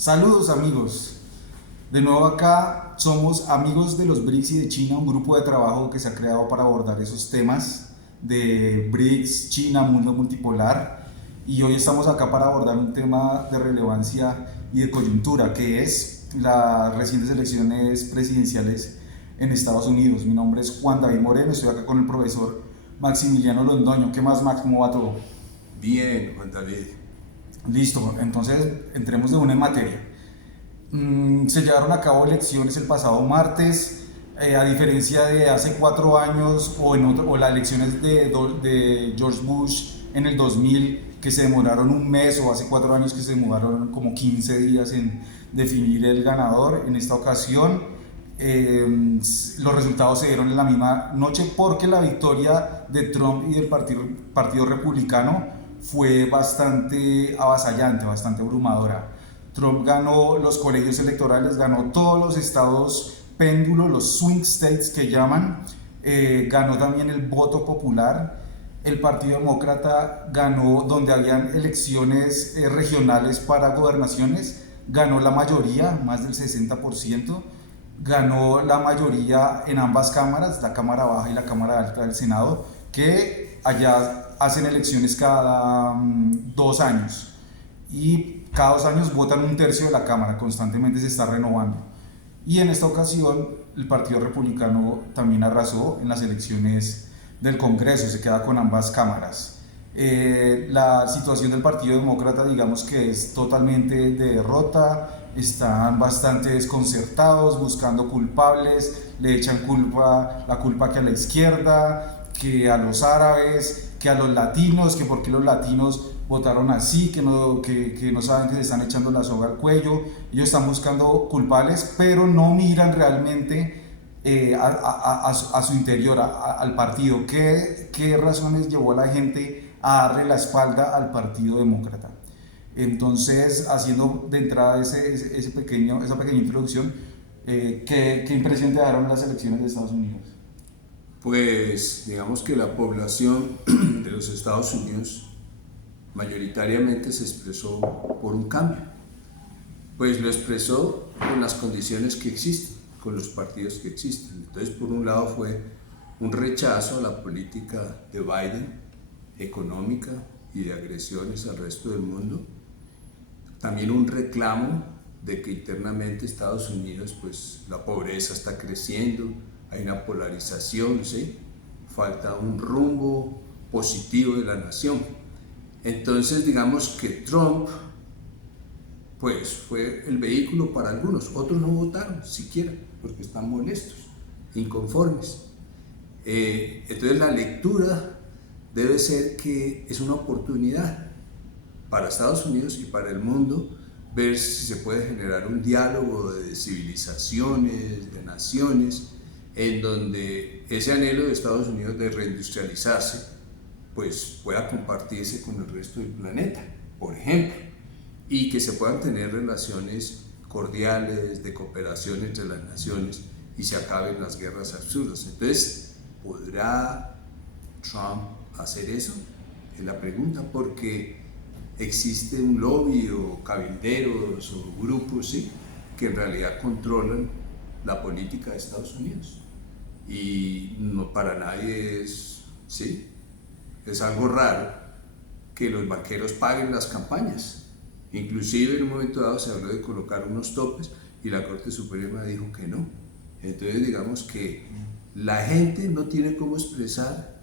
Saludos amigos, de nuevo acá somos amigos de los BRICS y de China, un grupo de trabajo que se ha creado para abordar esos temas de BRICS, China, mundo multipolar, y hoy estamos acá para abordar un tema de relevancia y de coyuntura que es las recientes elecciones presidenciales en Estados Unidos. Mi nombre es Juan David Moreno, estoy acá con el profesor Maximiliano Londoño. ¿Qué más, Max? ¿Cómo va todo? Bien, Juan David. Listo, entonces entremos de una en materia. Se llevaron a cabo elecciones el pasado martes, a diferencia de hace 4 años o las elecciones de George Bush en el 2000, que se demoraron un mes, o hace 4 años que se demoraron como 15 días en definir el ganador. En esta ocasión los resultados se dieron en la misma noche porque la victoria de Trump y del partido republicano fue bastante avasallante, bastante abrumadora. Trump ganó los colegios electorales, ganó todos los estados péndulo, los swing states que llaman, ganó también el voto popular. El Partido Demócrata ganó donde habían elecciones regionales para gobernaciones, ganó la mayoría, más del 60%, ganó la mayoría en ambas cámaras, la Cámara Baja y la Cámara Alta del Senado, que allá hacen elecciones cada 2 años, y cada 2 años votan un tercio de la Cámara, constantemente se está renovando. Y en esta ocasión el Partido Republicano también arrasó en las elecciones del Congreso, se queda con ambas cámaras. La situación del Partido Demócrata, digamos que es totalmente de derrota, están bastante desconcertados, buscando culpables, le echan la culpa que a la izquierda, que a los árabes, que a los latinos, que por qué los latinos votaron así, que no saben que se están echando la soga al cuello. Ellos están buscando culpables, pero no miran realmente a su interior, al partido. ¿Qué razones llevó a la gente a darle la espalda al Partido Demócrata? Entonces, haciendo de entrada esa pequeña introducción, ¿qué impresión te dieron las elecciones de Estados Unidos? Pues digamos que la población de los Estados Unidos mayoritariamente se expresó por un cambio. Pues lo expresó con las condiciones que existen, con los partidos que existen. Entonces, por un lado fue un rechazo a la política de Biden, económica y de agresiones al resto del mundo. También un reclamo de que internamente Estados Unidos, pues la pobreza está creciendo, hay una polarización, ¿sí? Falta un rumbo positivo de la nación. Entonces, digamos que Trump, pues fue el vehículo para algunos, otros no votaron siquiera, porque están molestos, inconformes. Entonces la lectura debe ser que es una oportunidad para Estados Unidos y para el mundo ver si se puede generar un diálogo de civilizaciones, de naciones, en donde ese anhelo de Estados Unidos de reindustrializarse pues pueda compartirse con el resto del planeta, por ejemplo, y que se puedan tener relaciones cordiales, de cooperación entre las naciones y se acaben las guerras absurdas. Entonces, ¿podrá Trump hacer eso? Es la pregunta, porque existe un lobby o cabilderos o grupos, ¿sí?, que en realidad controlan la política de Estados Unidos y no, para nadie es, ¿sí?, es algo raro que los banqueros paguen las campañas. Inclusive en un momento dado se habló de colocar unos topes y la Corte Suprema dijo que no. Entonces digamos que la gente no tiene cómo expresar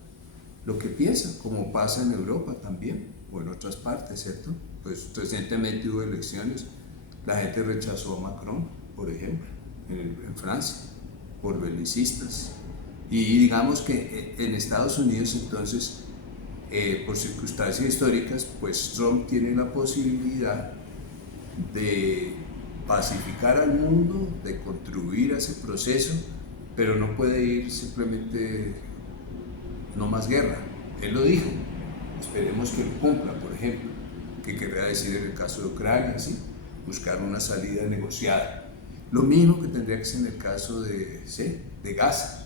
lo que piensa, como pasa en Europa también o en otras partes, ¿cierto? Pues recientemente hubo elecciones, la gente rechazó a Macron, por ejemplo, en Francia, por belicistas. Y digamos que en Estados Unidos entonces, por circunstancias históricas, pues Trump tiene la posibilidad de pacificar al mundo, de contribuir a ese proceso, pero no puede ir simplemente no más guerra. Él lo dijo, esperemos que lo cumpla, por ejemplo, que querría decir en el caso de Ucrania, ¿sí?, buscar una salida negociada. Lo mismo que tendría que ser en el caso ¿sí?, de Gaza,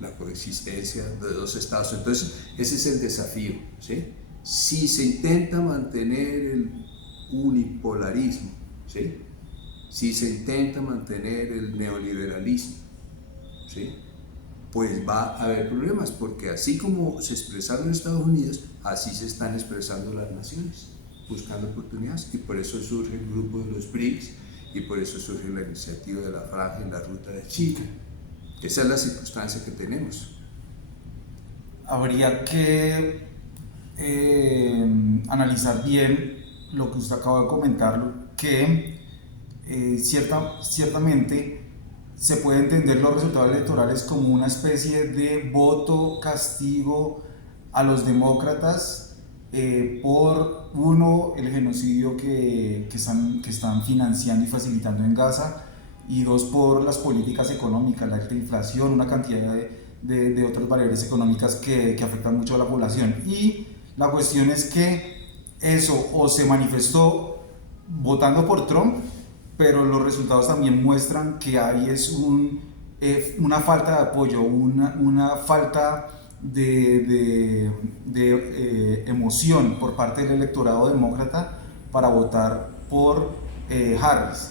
la coexistencia de dos estados. Entonces, ese es el desafío, ¿sí? Si se intenta mantener el unipolarismo, ¿sí?, si se intenta mantener el neoliberalismo, ¿sí?, pues va a haber problemas, porque así como se expresaron en Estados Unidos, así se están expresando las naciones, buscando oportunidades, y por eso surge el grupo de los BRICS, y por eso surge la iniciativa de la Franja en la Ruta de Chile. Esa es la circunstancia que tenemos. Habría que analizar bien lo que usted acaba de comentar, que ciertamente se puede entender los resultados electorales como una especie de voto castigo a los demócratas por, uno, el genocidio que están financiando y facilitando en Gaza, y dos, por las políticas económicas, la alta inflación, una cantidad de otras variables económicas que afectan mucho a la población. Y la cuestión es que eso o se manifestó votando por Trump, pero los resultados también muestran que hay una falta de apoyo, una falta de emoción por parte del electorado demócrata para votar por Harris.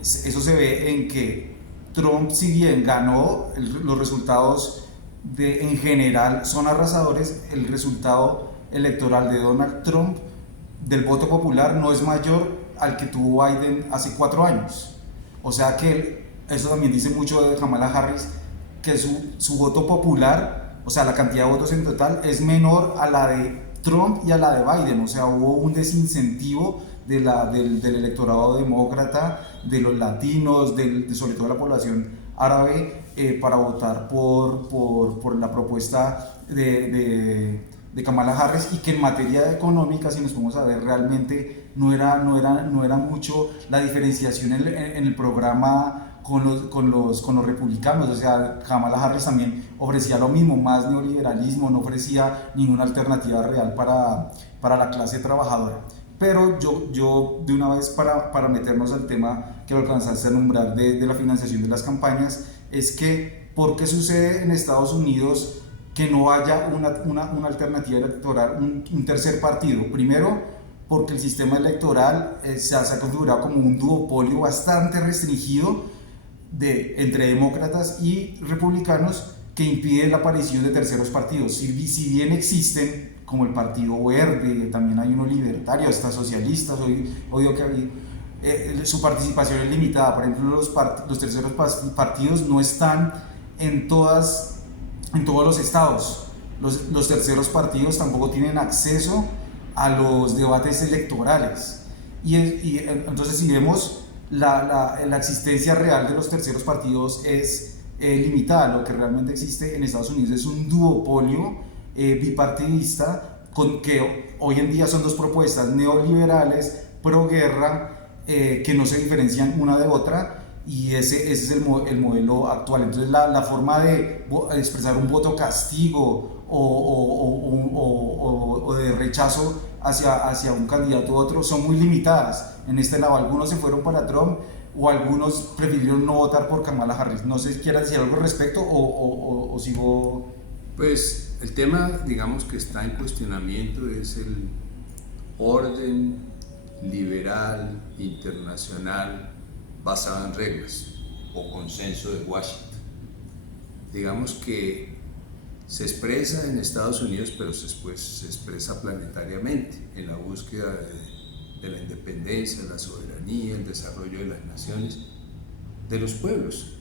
Eso se ve en que Trump, si bien ganó, los resultados en general son arrasadores, el resultado electoral de Donald Trump del voto popular no es mayor al que tuvo Biden hace 4 años. O sea que eso también dice mucho de Kamala Harris, que su voto popular, o sea, la cantidad de votos en total, es menor a la de Trump y a la de Biden. O sea, hubo un desincentivo del electorado demócrata, de los latinos, sobre todo la población árabe, para votar por la propuesta de Kamala Harris, y que en materia económica, si nos ponemos a ver, realmente no era mucho la diferenciación en el programa con los republicanos. O sea, Kamala Harris también ofrecía lo mismo, más neoliberalismo, no ofrecía ninguna alternativa real para la clase trabajadora. Pero yo de una vez, para meternos al tema que alcanzaste a nombrar de la financiación de las campañas, es que ¿por qué sucede en Estados Unidos que no haya una alternativa electoral, un tercer partido? Primero, porque el sistema electoral se ha configurado como un duopolio bastante restringido entre demócratas y republicanos, que impide la aparición de terceros partidos. Si bien existen, como el Partido Verde, también hay uno libertario, hasta socialistas, oído que su participación es limitada. Por ejemplo, los terceros partidos no están en todos los estados. Los terceros partidos tampoco tienen acceso a los debates electorales. Y entonces, si vemos, la existencia real de los terceros partidos es limitada. Lo que realmente existe en Estados Unidos es un duopolio bipartidista, que hoy en día son dos propuestas neoliberales pro guerra, que no se diferencian una de otra, y ese es el modelo actual. Entonces la forma de expresar un voto castigo o de rechazo hacia un candidato u otro son muy limitadas. En este lado, algunos se fueron para Trump, o algunos prefirieron no votar por Kamala Harris. No sé si quieras decir algo al respecto o sigo. Pues el tema, digamos, que está en cuestionamiento es el orden liberal internacional basado en reglas o consenso de Washington. Digamos que se expresa en Estados Unidos, pero después se expresa planetariamente en la búsqueda de la independencia, la soberanía, el desarrollo de las naciones, de los pueblos.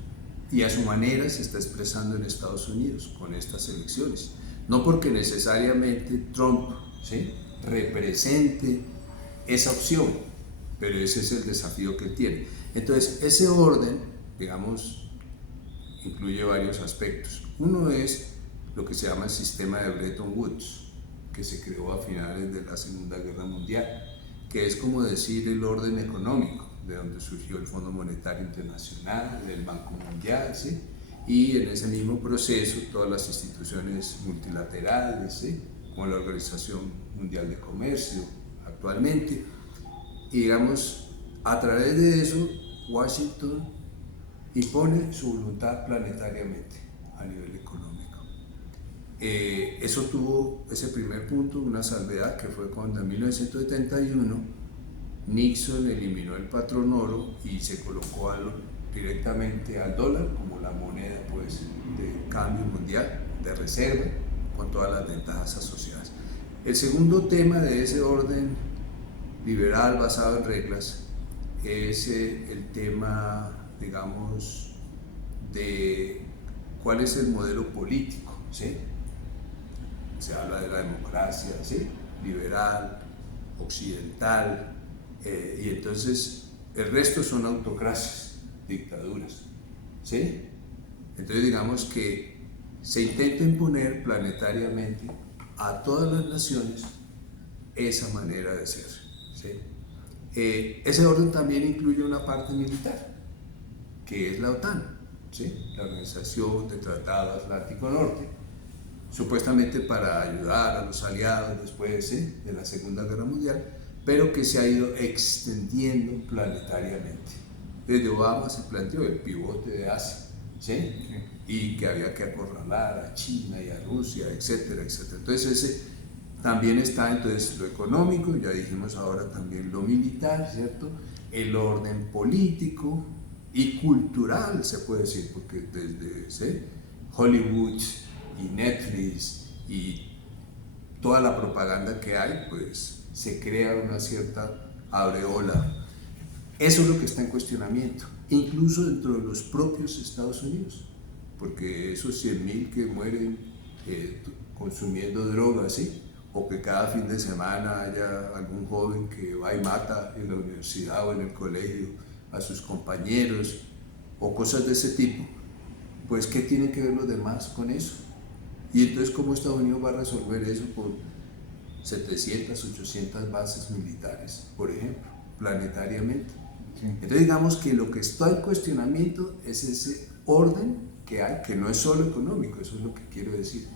Y a su manera se está expresando en Estados Unidos con estas elecciones. No porque necesariamente Trump, ¿sí?, represente esa opción, pero ese es el desafío que él tiene. Entonces, ese orden, digamos, incluye varios aspectos. Uno es lo que se llama el sistema de Bretton Woods, que se creó a finales de la Segunda Guerra Mundial, que es como decir el orden económico, de donde surgió el Fondo Monetario Internacional, el Banco Mundial, ¿sí?, y en ese mismo proceso todas las instituciones multilaterales, ¿sí?, como la Organización Mundial de Comercio actualmente. Y digamos, a través de eso, Washington impone su voluntad planetariamente a nivel económico. Eso tuvo ese primer punto, una salvedad, que fue cuando en 1971 Nixon eliminó el patrón oro y se colocó directamente al dólar como la moneda pues, de cambio mundial, de reserva, con todas las ventajas asociadas. El segundo tema de ese orden liberal basado en reglas es el tema, digamos, de cuál es el modelo político, ¿sí? Se habla de la democracia, ¿sí? Liberal, occidental, y entonces el resto son autocracias, dictaduras, ¿sí? Entonces digamos que se intenta imponer planetariamente a todas las naciones esa manera de ser, ¿sí? Ese orden también incluye una parte militar, que es la OTAN, ¿sí? La Organización de Tratado Atlántico Norte, supuestamente para ayudar a los aliados después, ¿sí? De la Segunda Guerra Mundial, pero que se ha ido extendiendo planetariamente. Desde Obama se planteó el pivote de Asia, ¿sí? Y que había que acorralar a China y a Rusia, etcétera, etcétera. Entonces ese también está, entonces lo económico, ya dijimos ahora también lo militar, ¿cierto? El orden político y cultural, se puede decir, porque desde, ¿sí? Hollywood y Netflix y toda la propaganda que hay, pues se crea una cierta aureola. Eso es lo que está en cuestionamiento, incluso dentro de los propios Estados Unidos, porque esos 100.000 que mueren consumiendo drogas, ¿sí? O que cada fin de semana haya algún joven que va y mata en la universidad o en el colegio a sus compañeros, o cosas de ese tipo, pues ¿qué tienen que ver los demás con eso? Y entonces, ¿cómo Estados Unidos va a resolver eso con 700, 800 bases militares, por ejemplo, planetariamente? Sí. Entonces, digamos que lo que está en cuestionamiento es ese orden que hay, que no es solo económico, eso es lo que quiero decir.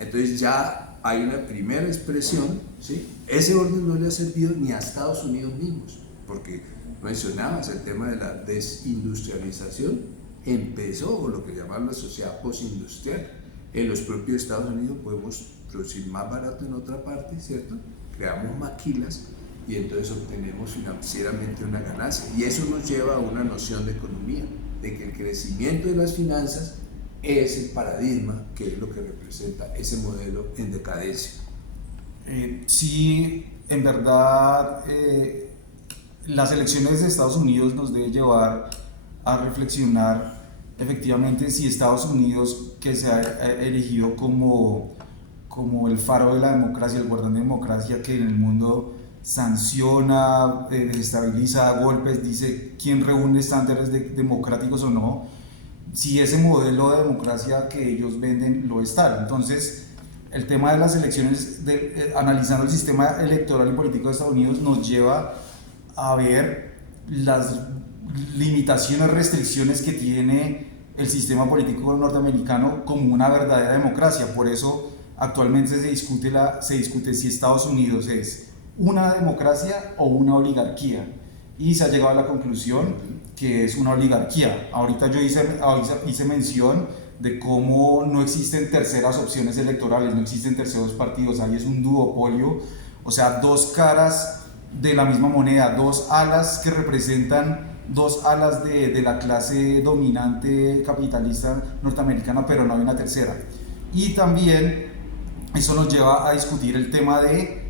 Entonces, ya hay una primera expresión, ¿sí? Ese orden no le ha servido ni a Estados Unidos mismos, porque mencionabas el tema de la desindustrialización, empezó, o lo que llaman la sociedad postindustrial. En los propios Estados Unidos podemos producir más barato en otra parte, ¿cierto? Creamos maquilas y entonces obtenemos financieramente una ganancia. Y eso nos lleva a una noción de economía, de que el crecimiento de las finanzas es el paradigma, que es lo que representa ese modelo en decadencia. Sí, en verdad, las elecciones de Estados Unidos nos deben llevar a reflexionar efectivamente si Estados Unidos, que se ha erigido como el faro de la democracia, el guardián de democracia, que en el mundo sanciona, desestabiliza, da golpes, dice quién reúne estándares democráticos o no, si ese modelo de democracia que ellos venden lo es tal. Entonces, el tema de las elecciones, analizando el sistema electoral y político de Estados Unidos, nos lleva a ver las limitaciones, restricciones que tiene el sistema político norteamericano como una verdadera democracia. Por eso actualmente se discute si Estados Unidos es una democracia o una oligarquía, y se ha llegado a la conclusión que es una oligarquía. Ahorita yo hice mención de cómo no existen terceras opciones electorales, no existen terceros partidos, ahí es un duopolio, o sea, dos caras de la misma moneda, dos alas que representan dos alas de la clase dominante capitalista norteamericana, pero no hay una tercera. Y también eso nos lleva a discutir el tema de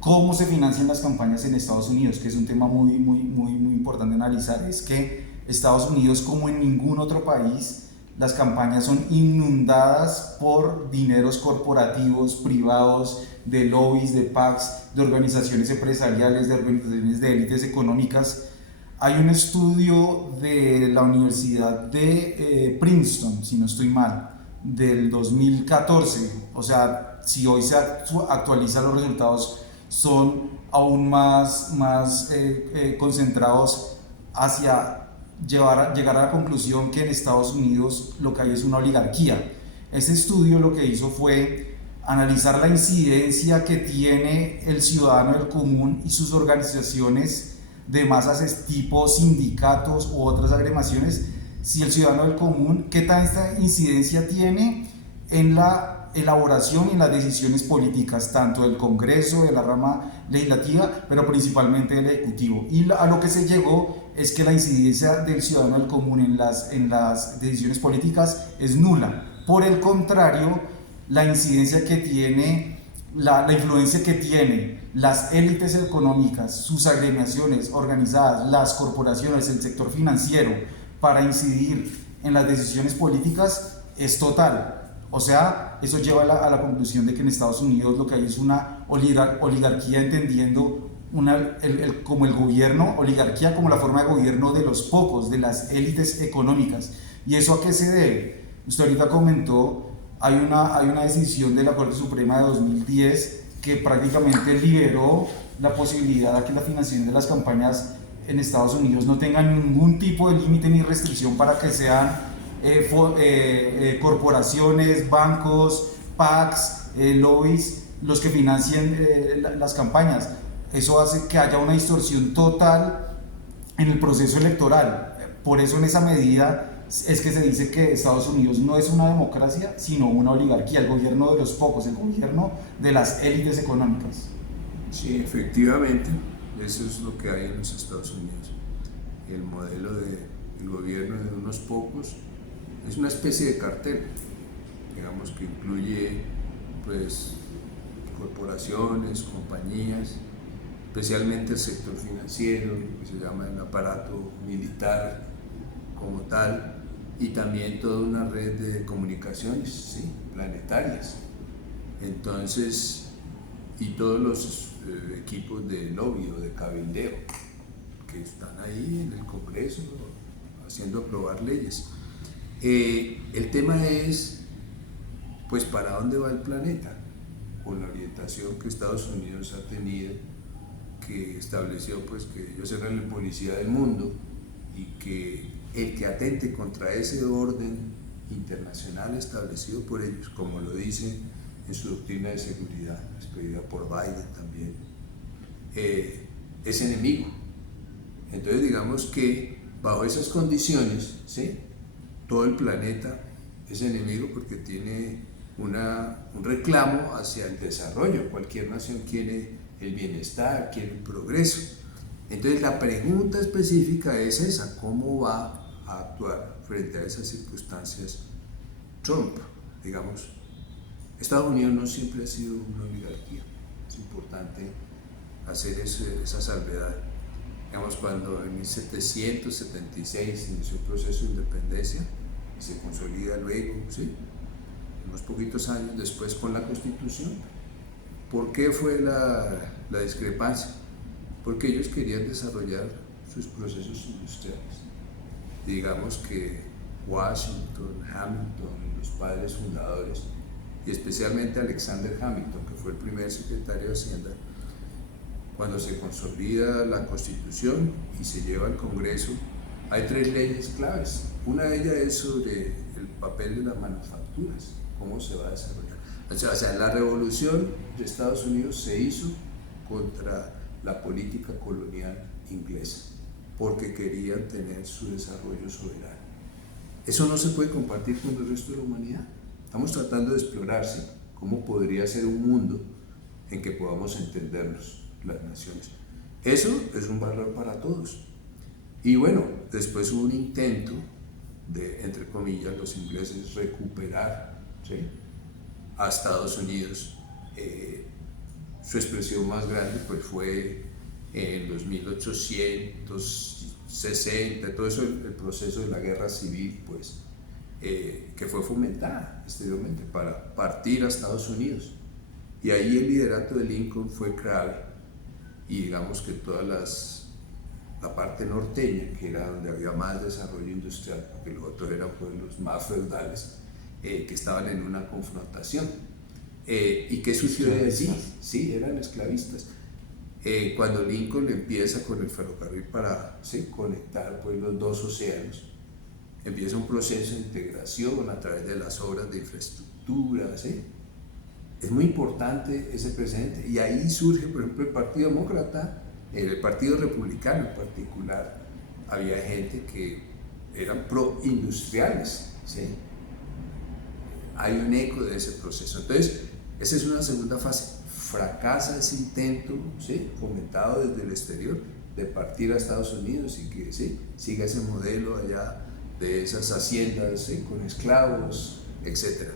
cómo se financian las campañas en Estados Unidos, que es un tema muy importante analizar. Es que Estados Unidos, como en ningún otro país, las campañas son inundadas por dineros corporativos, privados, de lobbies, de PACs, de organizaciones empresariales, de organizaciones de élites económicas. Hay un estudio de la Universidad de Princeton, si no estoy mal, del 2014, o sea, si hoy se actualizan los resultados, son aún más concentrados hacia llegar a la conclusión que en Estados Unidos lo que hay es una oligarquía. Este estudio lo que hizo fue analizar la incidencia que tiene el ciudadano del común y sus organizaciones de masas tipo sindicatos u otras agremiaciones, si el ciudadano del común, qué tanta incidencia tiene en la la elaboración y las decisiones políticas, tanto del Congreso, de la rama legislativa, pero principalmente del Ejecutivo. Y a lo que se llegó es que la incidencia del ciudadano del común en las decisiones políticas es nula. Por el contrario, la incidencia que tiene, la influencia que tienen las élites económicas, sus agremiaciones organizadas, las corporaciones, el sector financiero, para incidir en las decisiones políticas es total. O sea, eso lleva a la conclusión de que en Estados Unidos lo que hay es una oligarquía, entendiendo como el gobierno, oligarquía como la forma de gobierno de los pocos, de las élites económicas. ¿Y eso a qué se debe? Usted ahorita comentó, hay una decisión de la Corte Suprema de 2010 que prácticamente liberó la posibilidad de que la financiación de las campañas en Estados Unidos no tenga ningún tipo de límite ni restricción para que sean corporaciones, bancos, PACs, lobbies, los que financien las campañas. Eso hace que haya una distorsión total en el proceso electoral. Por eso en esa medida es que se dice que Estados Unidos no es una democracia, sino una oligarquía, el gobierno de los pocos, el gobierno de las élites económicas. Sí, efectivamente, eso es lo que hay en los Estados Unidos. El modelo del gobierno de unos pocos es una especie de cartel, digamos, que incluye pues corporaciones, compañías, especialmente el sector financiero, lo que se llama el aparato militar como tal, y también toda una red de comunicaciones, ¿sí?, planetarias. Entonces, y todos los equipos de lobby o de cabildeo que están ahí en el Congreso haciendo aprobar leyes. El tema es, pues, ¿para dónde va el planeta? Con la orientación que Estados Unidos ha tenido, que estableció pues que ellos eran la policía del mundo y que el que atente contra ese orden internacional establecido por ellos, como lo dice en su doctrina de seguridad, expedida por Biden también, es enemigo. Entonces digamos que bajo esas condiciones, ¿sí?, todo el planeta es enemigo porque tiene un reclamo hacia el desarrollo. Cualquier nación quiere el bienestar, quiere el progreso. Entonces la pregunta específica es esa: ¿cómo va a actuar frente a esas circunstancias Trump? Digamos, Estados Unidos no siempre ha sido una oligarquía. Es importante hacer esa salvedad. Digamos, cuando en 1776 inició el proceso de independencia, y se consolida luego, ¿sí?, unos poquitos años después con la Constitución. ¿Por qué fue la discrepancia? Porque ellos querían desarrollar sus procesos industriales. Digamos que Washington, Hamilton, los padres fundadores, y especialmente Alexander Hamilton, que fue el primer secretario de Hacienda, cuando se consolida la Constitución y se lleva al Congreso, hay 3 leyes claves. Una de ellas es sobre el papel de las manufacturas, cómo se va a desarrollar. O sea, la revolución de Estados Unidos se hizo contra la política colonial inglesa, porque querían tener su desarrollo soberano. Eso no se puede compartir con el resto de la humanidad. Estamos tratando de explorar, ¿sí?, cómo podría ser un mundo en que podamos entendernos las naciones. Eso es un valor para todos. Y bueno, después hubo un intento de, entre comillas, los ingleses recuperar, ¿sí?, a Estados Unidos. Su expresión más grande pues fue en los 1860, todo eso, el proceso de la guerra civil, pues, que fue fomentada exteriormente para partir a Estados Unidos. Y ahí el liderato de Lincoln fue clave, y digamos que toda la parte norteña, que era donde había más desarrollo industrial, porque los otros eran pueblos más feudales, que estaban en una confrontación. ¿Y qué sucedió de allí? Sí, eran esclavistas. Cuando Lincoln empieza con el ferrocarril para, ¿sí?, conectar pues los 2 océanos, empieza un proceso de integración a través de las obras de infraestructura, ¿sí? Es muy importante ese presente, y ahí surge, por ejemplo, el Partido Demócrata, el Partido Republicano en particular. Había gente que eran pro-industriales, ¿sí?, hay un eco de ese proceso. Entonces, esa es una segunda fase. Fracasa ese intento, ¿sí?, fomentado desde el exterior, de partir a Estados Unidos y que, ¿sí?, siga ese modelo allá de esas haciendas, ¿sí?, con esclavos, etc.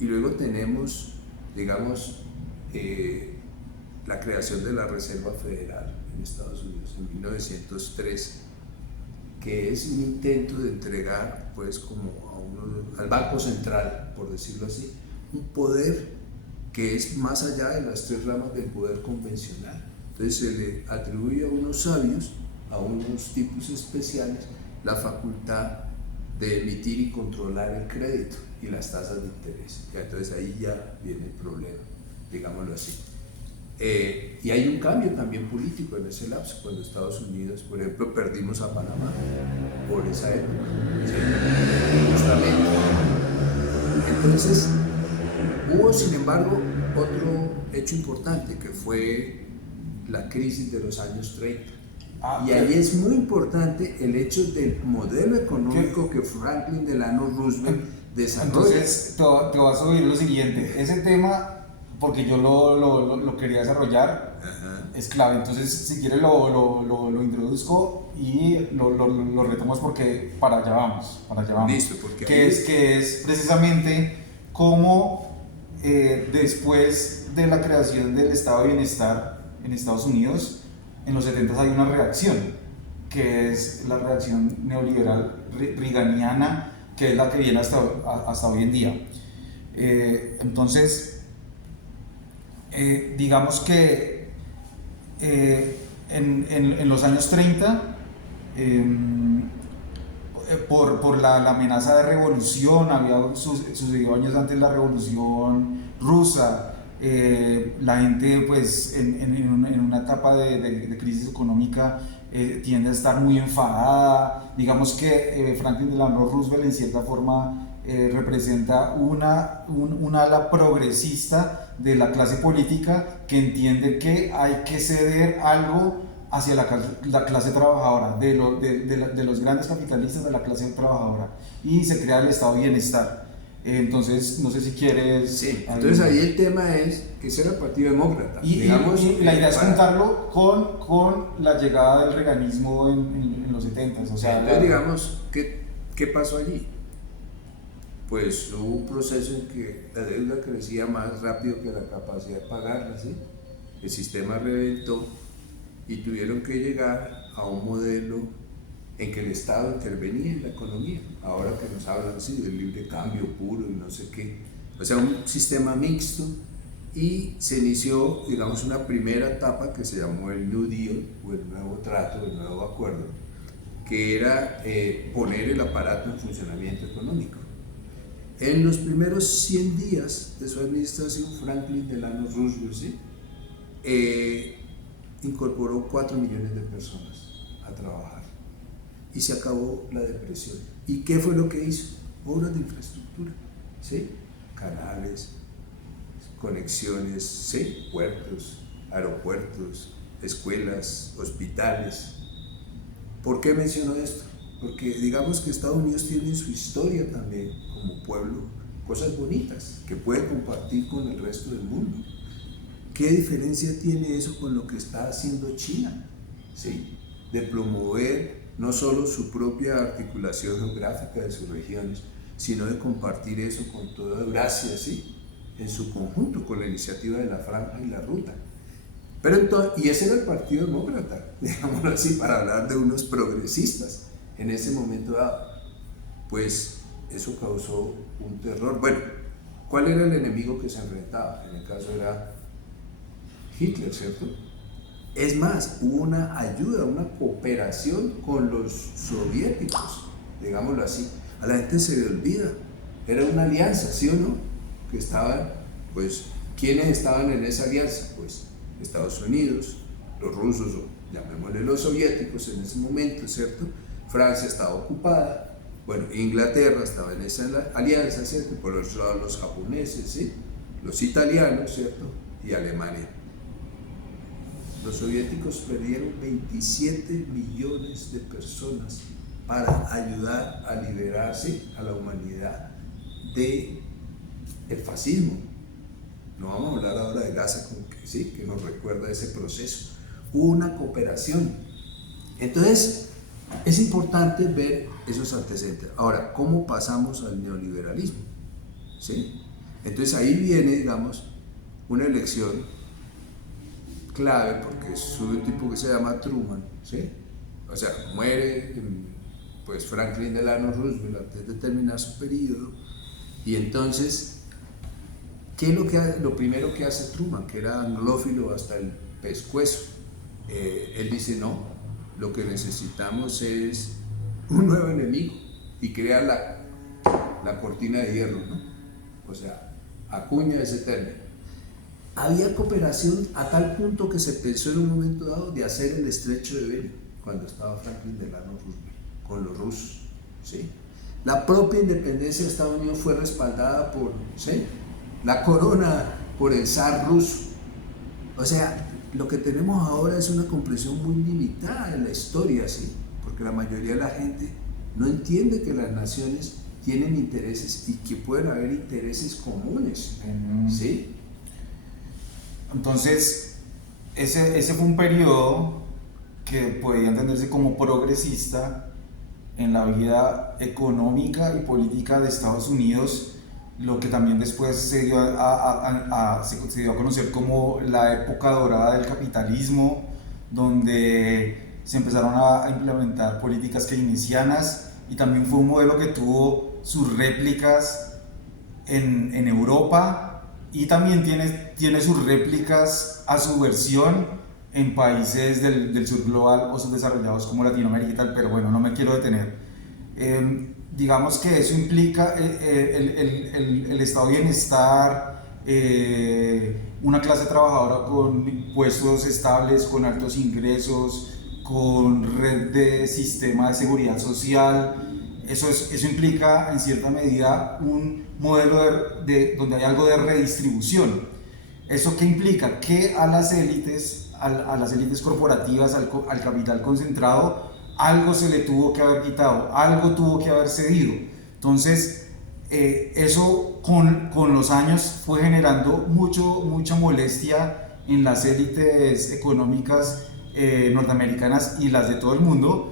Y luego tenemos, digamos, la creación de la Reserva Federal en Estados Unidos en 1903, que es un intento de entregar, pues, como al Banco Central, por decirlo así, un poder que es más allá de las tres ramas del poder convencional. Entonces se le atribuye a unos sabios, a unos tipos especiales, la facultad de emitir y controlar el crédito y las tasas de interés. Entonces ahí ya viene el problema, digámoslo así. Y hay un cambio también político en ese lapso, cuando Estados Unidos, por ejemplo, perdimos a Panamá por esa época, ¿sí?, justamente. Entonces, hubo, sin embargo, otro hecho importante, que fue la crisis de los años 30. Y ahí es muy importante el hecho del modelo económico que Franklin Delano Roosevelt desarrolla. Entonces, te vas a oír lo siguiente. Ese tema, porque yo lo quería desarrollar, es clave. Entonces, si quieres lo introduzco y lo retomamos, porque para allá vamos. Listo, porque que es precisamente cómo después de la creación del Estado de Bienestar en Estados Unidos, en los 70 hay una reacción, que es la reacción neoliberal reaganiana, que es la que viene hasta hoy en día. Entonces, digamos que en los años 30, por la amenaza de revolución, había sucedido años antes la revolución rusa, la gente, pues, en una etapa de crisis económica, tiende a estar muy enfadada. Digamos que Franklin Delano Roosevelt, en cierta forma, representa una ala progresista de la clase política, que entiende que hay que ceder algo hacia la clase trabajadora, de los grandes capitalistas, de la clase trabajadora, y se crea el Estado de Bienestar. Entonces, no sé si quieres... Sí, entonces ahí el tema es que ese era el Partido Demócrata. Y la idea es juntarlo con la llegada del reaganismo en los 70. O sea, entonces, digamos, ¿qué pasó allí? Pues hubo un proceso en que la deuda crecía más rápido que la capacidad de pagarla, ¿sí? El sistema reventó y tuvieron que llegar a un modelo en que el Estado intervenía en la economía. Ahora que nos hablan, sí, del libre cambio puro y no sé qué. O sea, un sistema mixto, y se inició, digamos, una primera etapa que se llamó el New Deal, o el nuevo trato, el nuevo acuerdo, que era poner el aparato en funcionamiento económico. En los primeros 100 días de su administración, Franklin Delano Roosevelt, ¿sí?, incorporó 4 millones de personas a trabajar y se acabó la depresión. ¿Y qué fue lo que hizo? Obras de infraestructura, ¿sí?, canales, conexiones, ¿sí?, puertos, aeropuertos, escuelas, hospitales. ¿Por qué menciono esto? Porque digamos que Estados Unidos tiene en su historia también, como pueblo, cosas bonitas que puede compartir con el resto del mundo. ¿Qué diferencia tiene eso con lo que está haciendo China? ¿Sí?, de promover no solo su propia articulación geográfica de sus regiones, sino de compartir eso con toda Eurasia, ¿sí?, en su conjunto, con la iniciativa de la Franja y la Ruta. Pero entonces, y ese era el Partido Demócrata, digámoslo así, para hablar de unos progresistas en ese momento dado. Pues eso causó un terror. Bueno, ¿cuál era el enemigo que se enfrentaba? En el caso era Hitler, ¿cierto? Es más, hubo una ayuda, una cooperación con los soviéticos, digámoslo así. A la gente se le olvida, era una alianza, ¿sí o no? Que estaban, pues, ¿quiénes estaban en esa alianza? Pues Estados Unidos, los rusos, o llamémosle los soviéticos en ese momento, ¿cierto? Francia estaba ocupada, bueno, Inglaterra estaba en esa alianza, ¿cierto? Por otro lado los japoneses, ¿sí?, los italianos, ¿cierto?, y Alemania. Los soviéticos perdieron 27 millones de personas para ayudar a liberarse a la humanidad de el fascismo. No vamos a hablar ahora de Gaza, como que sí, que nos recuerda ese proceso. Hubo una cooperación. Entonces, es importante ver esos antecedentes. Ahora, ¿cómo pasamos al neoliberalismo? ¿Sí? Entonces ahí viene, digamos, una elección clave, porque es un tipo que se llama Truman, ¿sí? O sea, muere pues Franklin Delano Roosevelt antes de terminar su periodo, y entonces, ¿qué es lo primero que hace Truman? Que era anglófilo hasta el pescuezo. Él dice, no, lo que necesitamos es un nuevo enemigo, y crea la cortina de hierro, ¿no? O sea, acuña ese término. Había cooperación a tal punto que se pensó en un momento dado de hacer el estrecho de Bering, cuando estaba Franklin Delano Roosevelt, con los rusos, ¿sí? La propia independencia de Estados Unidos fue respaldada por, ¿sí?, la corona, por el zar ruso. O sea, lo que tenemos ahora es una comprensión muy limitada de la historia, ¿sí? Porque la mayoría de la gente no entiende que las naciones tienen intereses y que pueden haber intereses comunes, ¿sí? Entonces, ese fue un periodo que podía entenderse como progresista en la vida económica y política de Estados Unidos, lo que también después se dio se dio a conocer como la época dorada del capitalismo, donde se empezaron a implementar políticas keynesianas, y también fue un modelo que tuvo sus réplicas en Europa, y también tiene sus réplicas a su versión en países del sur global o subdesarrollados como Latinoamérica y tal, pero bueno, no me quiero detener. Digamos que eso implica el estado de bienestar, una clase trabajadora con puestos estables, con altos ingresos, con red de sistema de seguridad social. Eso implica en cierta medida un modelo donde hay algo de redistribución. ¿Eso qué implica? Que a las élites corporativas, al capital concentrado, algo se le tuvo que haber quitado, algo tuvo que haber cedido. Entonces, eso con los años fue generando mucha molestia en las élites económicas norteamericanas y las de todo el mundo.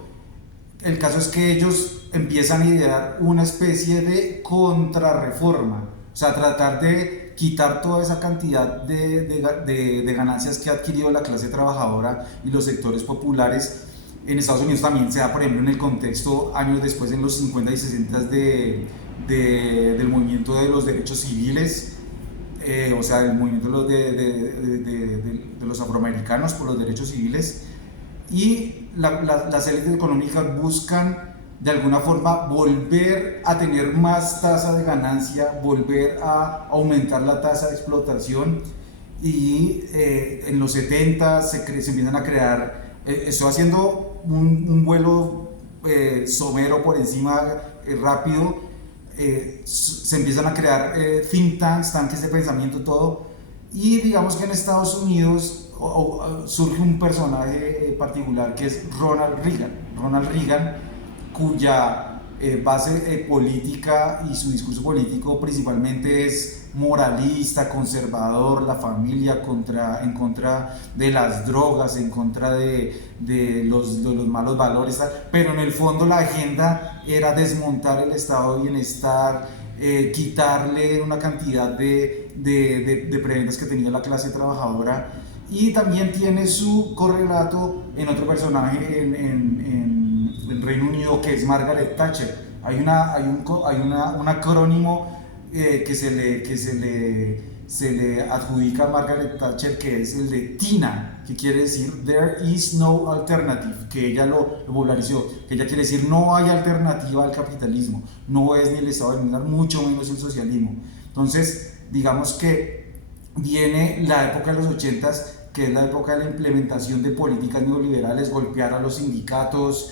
El caso es que ellos empiezan a idear una especie de contrarreforma, o sea, tratar de quitar toda esa cantidad de ganancias que ha adquirido la clase trabajadora y los sectores populares. En Estados Unidos también se da, por ejemplo, en el contexto años después, en los 50 y 60 del movimiento de los derechos civiles, o sea, el movimiento de los afroamericanos por los derechos civiles, y las élites económicas buscan de alguna forma volver a tener más tasa de ganancia, volver a aumentar la tasa de explotación, y en los 70 se empiezan a crear, estoy haciendo un vuelo somero por encima, rápido, se empiezan a crear think tanks, tanques de pensamiento, todo, y digamos que en Estados Unidos surge un personaje particular que es Ronald Reagan, cuya base política y su discurso político principalmente es moralista, conservador, la familia, en contra de las drogas, en contra de los malos valores, pero en el fondo la agenda era desmontar el estado de bienestar, quitarle una cantidad de prebendas que tenía la clase trabajadora. Y también tiene su correlato en otro personaje en el Reino Unido, que es Margaret Thatcher. Hay un acrónimo que se le adjudica a Margaret Thatcher, que es el de TINA, que quiere decir There is no alternative, que ella lo popularizó, que ella quiere decir no hay alternativa al capitalismo, no es ni el estado de bienestar, mucho menos el socialismo. Entonces, digamos que viene la época de los 80s, que es la época de la implementación de políticas neoliberales, golpear a los sindicatos,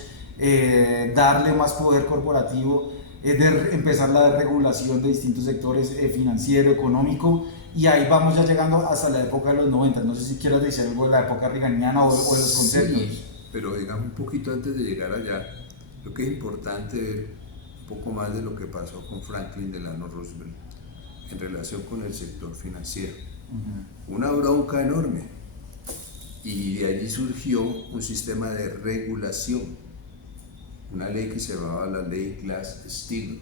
darle más poder corporativo, empezar la desregulación de distintos sectores, financiero, económico, y ahí vamos ya llegando hasta la época de los 90. No sé si quieres decir algo de la época reaganiana o de los conceptos. Sí, pero digamos un poquito antes de llegar allá, lo que es importante, poco más de lo que pasó con Franklin Delano Roosevelt en relación con el sector financiero. Una bronca enorme, y de allí surgió un sistema de regulación, una ley que se llamaba la ley Glass-Steagall.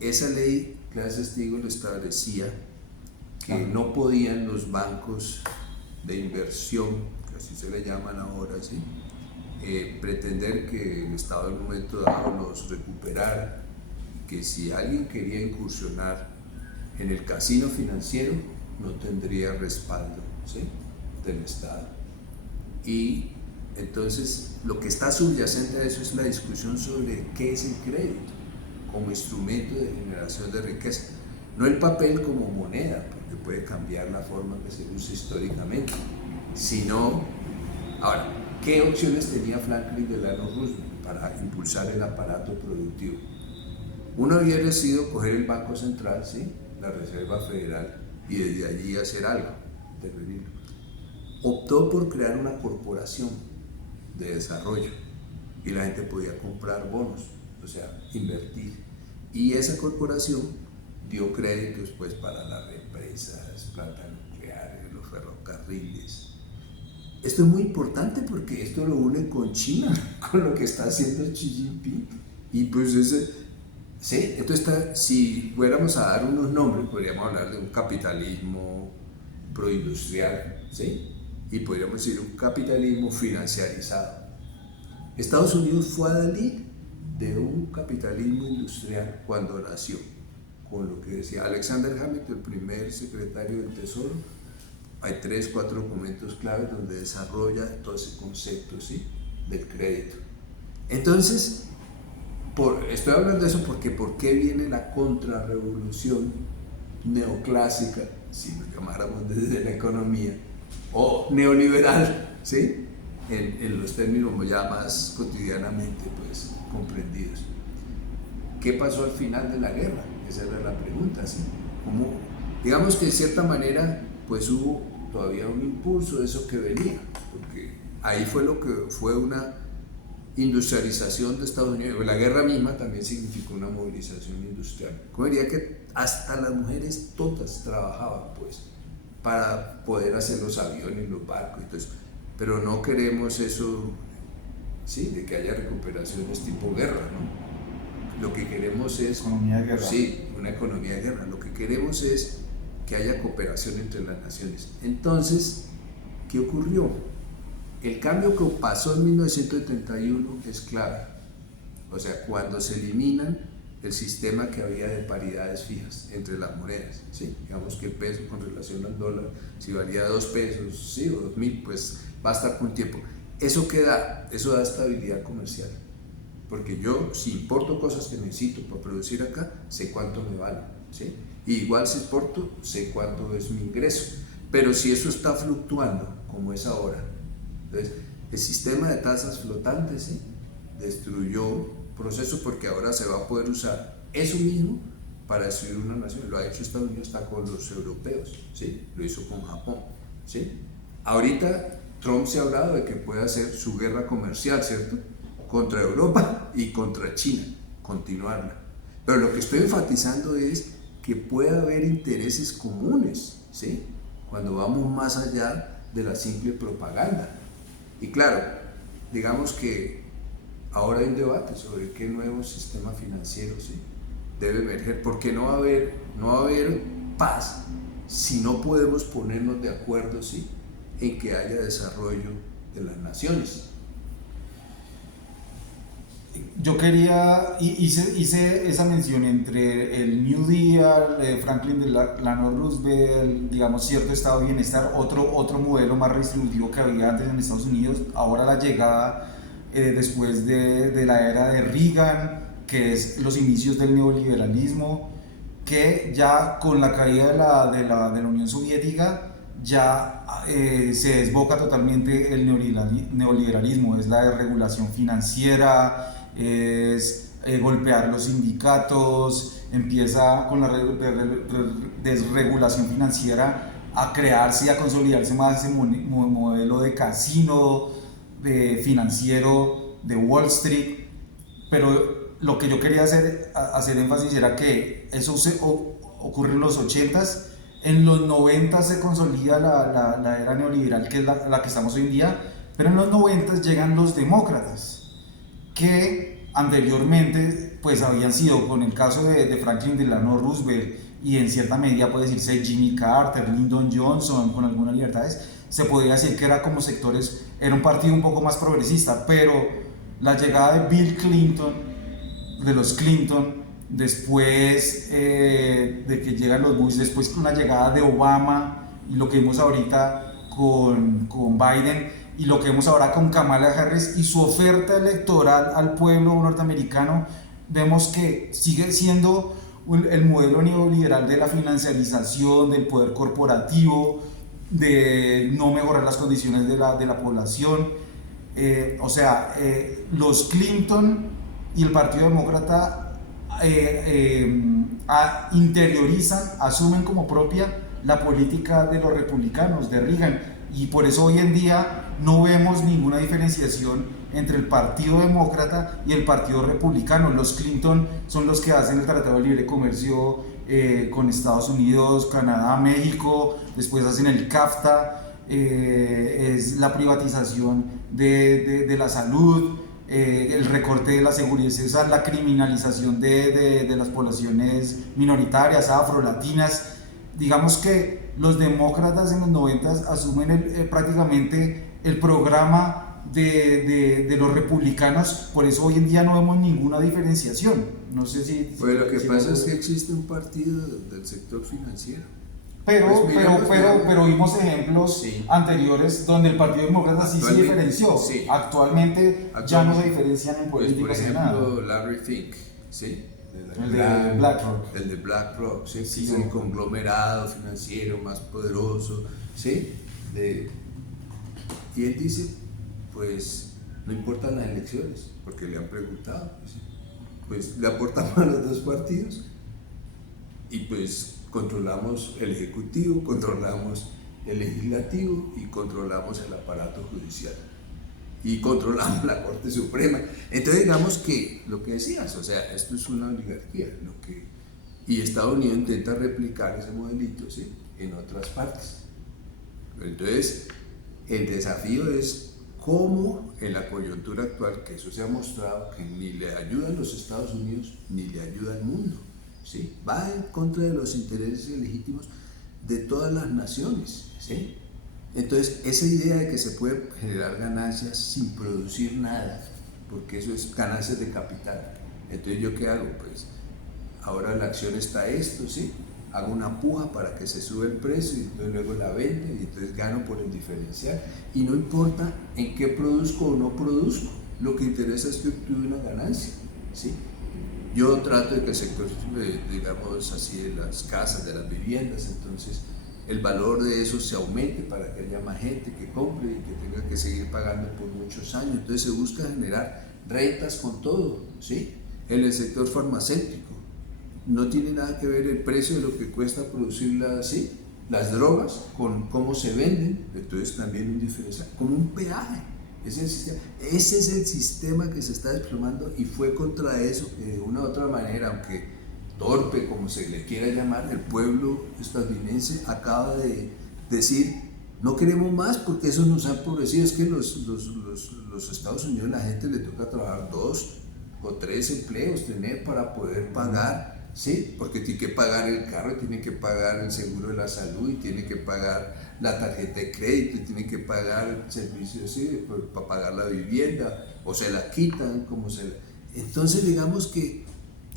Esa ley Glass-Steagall establecía que no podían los bancos de inversión, que así se le llaman ahora, ¿sí? Pretender que el Estado en un momento dado los recuperara, que si alguien quería incursionar en el casino financiero no tendría respaldo, ¿sí?, del Estado. Y entonces lo que está subyacente a eso es la discusión sobre qué es el crédito como instrumento de generación de riqueza, no el papel como moneda, porque puede cambiar la forma que se usa históricamente, sino, ahora, ¿qué opciones tenía Franklin Delano Roosevelt para impulsar el aparato productivo? Uno había sido coger el Banco Central, ¿sí?, la Reserva Federal, y desde allí hacer algo, intervenir. Optó por crear una corporación de desarrollo y la gente podía comprar bonos, o sea, invertir. Y esa corporación dio créditos pues para las represas, plantas nucleares, los ferrocarriles. Esto es muy importante porque esto lo une con China, con lo que está haciendo Xi Jinping. Y pues sí, entonces si fuéramos a dar unos nombres, podríamos hablar de un capitalismo proindustrial, ¿sí?, y podríamos decir un capitalismo financiarizado. Estados Unidos fue adalid de un capitalismo industrial cuando nació, con lo que decía Alexander Hamilton, el primer secretario del Tesoro. Hay 3-4 documentos claves donde desarrolla todo ese concepto, ¿sí?, del crédito. Entonces, estoy hablando de eso porque ¿por qué viene la contrarrevolución neoclásica, si lo llamáramos desde la economía, o neoliberal, ¿sí?, en los términos ya más cotidianamente pues comprendidos? ¿Qué pasó al final de la guerra? Esa era la pregunta, ¿sí? Como, digamos que de cierta manera pues hubo todavía un impulso de eso que venía, porque ahí fue lo que fue una industrialización de Estados Unidos. La guerra misma también significó una movilización industrial. Como diría que hasta las mujeres todas trabajaban pues para poder hacer los aviones, los barcos, entonces, pero no queremos eso, sí, de que haya recuperaciones tipo guerra, ¿no? Lo que queremos es economía de guerra. Sí, una economía de guerra. Lo que queremos es que haya cooperación entre las naciones. Entonces, ¿qué ocurrió? El cambio que pasó en 1971 es clave. O sea, cuando se eliminan el sistema que había de paridades fijas entre las monedas, ¿sí? Digamos que el peso con relación al dólar, si valía 2 pesos, ¿sí?, o 2.000, pues va a estar por un tiempo. Eso da estabilidad comercial, porque yo, si importo cosas que necesito para producir acá, sé cuánto me vale, ¿sí? Y igual si exporto, sé cuánto es mi ingreso. Pero si eso está fluctuando, como es ahora, entonces el sistema de tasas flotantes, ¿sí?, destruyó proceso, porque ahora se va a poder usar eso mismo para destruir una nación. Lo ha hecho Estados Unidos, está con los europeos, ¿sí?, lo hizo con Japón, ¿sí? Ahorita Trump se ha hablado de que puede hacer su guerra comercial, ¿cierto?, contra Europa y contra China, continuarla. Pero lo que estoy enfatizando es que puede haber intereses comunes, ¿sí?, cuando vamos más allá de la simple propaganda. Y claro, digamos que ahora hay un debate sobre qué nuevo sistema financiero, ¿sí?, debe emerger, porque no va a haber paz si no podemos ponernos de acuerdo, ¿sí?, en que haya desarrollo de las naciones. Yo hice esa mención entre el New Deal, Franklin Delano Roosevelt, digamos, cierto estado de bienestar, otro modelo más redistributivo que había antes en Estados Unidos, ahora la llegada después de la era de Reagan, que es los inicios del neoliberalismo, que ya con la caída de la Unión Soviética ya se desboca totalmente el neoliberalismo, es la desregulación financiera, es golpear los sindicatos, empieza con la desregulación financiera a crearse y a consolidarse más ese modelo de casino financiero de Wall Street, pero lo que yo quería hacer énfasis era que eso ocurre en los 80s, en los 90 se consolida la era neoliberal, que es la que estamos hoy en día, pero en los 90 llegan los demócratas, que anteriormente pues habían sido, con el caso de Franklin Delano Roosevelt y en cierta medida puede decirse Jimmy Carter, Lyndon Johnson, con algunas libertades, se podría decir que era como sectores, era un partido un poco más progresista, pero la llegada de Bill Clinton, de los Clinton, después de que llegan los Bush, después con la llegada de Obama y lo que vimos ahorita con Biden y lo que vemos ahora con Kamala Harris y su oferta electoral al pueblo norteamericano, vemos que sigue siendo el modelo neoliberal de la financiarización, del poder corporativo, de no mejorar las condiciones de la población. Los Clinton y el Partido Demócrata interiorizan, asumen como propia la política de los republicanos, de Reagan, y por eso hoy en día no vemos ninguna diferenciación entre el Partido Demócrata y el Partido Republicano. Los Clinton son los que hacen el Tratado de Libre Comercio con Estados Unidos, Canadá, México, después hacen el CAFTA, es la privatización de la salud, el recorte de la seguridad, la criminalización de las poblaciones minoritarias, afro, latinas. Digamos que los demócratas en los 90 asumen prácticamente el programa de los republicanos, por eso hoy en día no vemos ninguna diferenciación. No sé si... Pues lo que pasa es que existe un partido del sector financiero. Pero vimos ejemplos anteriores donde el Partido Demócrata sí se diferenció. Sí. Actualmente ya no se diferencian en políticas. Por ejemplo, Larry Fink, ¿sí? El de BlackRock. El de BlackRock, ¿sí? Sí, es el conglomerado financiero más poderoso, ¿sí? Y él dice, pues no importan las elecciones, porque le han preguntado, ¿sí? Pues le aportamos a los dos partidos y pues controlamos el ejecutivo, controlamos el legislativo y controlamos el aparato judicial y controlamos la Corte Suprema. Entonces digamos que lo que decías, o sea, esto es una oligarquía, y Estados Unidos intenta replicar ese modelito, ¿sí?, en otras partes. Entonces el desafío es cómo en la coyuntura actual, que eso se ha mostrado que ni le ayuda a los Estados Unidos ni le ayuda al mundo, ¿sí?, va en contra de los intereses legítimos de todas las naciones, ¿sí? Entonces, esa idea de que se puede generar ganancias sin producir nada, porque eso es ganancias de capital. Entonces, ¿yo qué hago? Pues, ahora la acción está esto, ¿sí? Hago una puja para que se sube el precio y entonces luego la vendo y entonces gano por el diferencial. Y no importa en qué produzco o no produzco, lo que interesa es que obtuve una ganancia, ¿sí? Yo trato de que el sector, digamos así, de las casas, de las viviendas, entonces el valor de eso se aumente para que haya más gente que compre y que tenga que seguir pagando por muchos años. Entonces se busca generar rentas con todo, ¿sí? En el sector farmacéutico no tiene nada que ver el precio de lo que cuesta producir las drogas con cómo se venden, entonces también un diferencial, con un peaje. Ese es el sistema que se está desplomando y fue contra eso que de una u otra manera, aunque torpe como se le quiera llamar, el pueblo estadounidense acaba de decir no queremos más porque eso nos ha empobrecido. Es que los Estados Unidos, la gente le toca trabajar 2 o 3 empleos tener para poder pagar, ¿sí? Porque tiene que pagar el carro, tiene que pagar el seguro de la salud y tiene que pagar la tarjeta de crédito y tiene que pagar el servicio, ¿sí?, para pagar la vivienda, o se la quitan, Entonces digamos que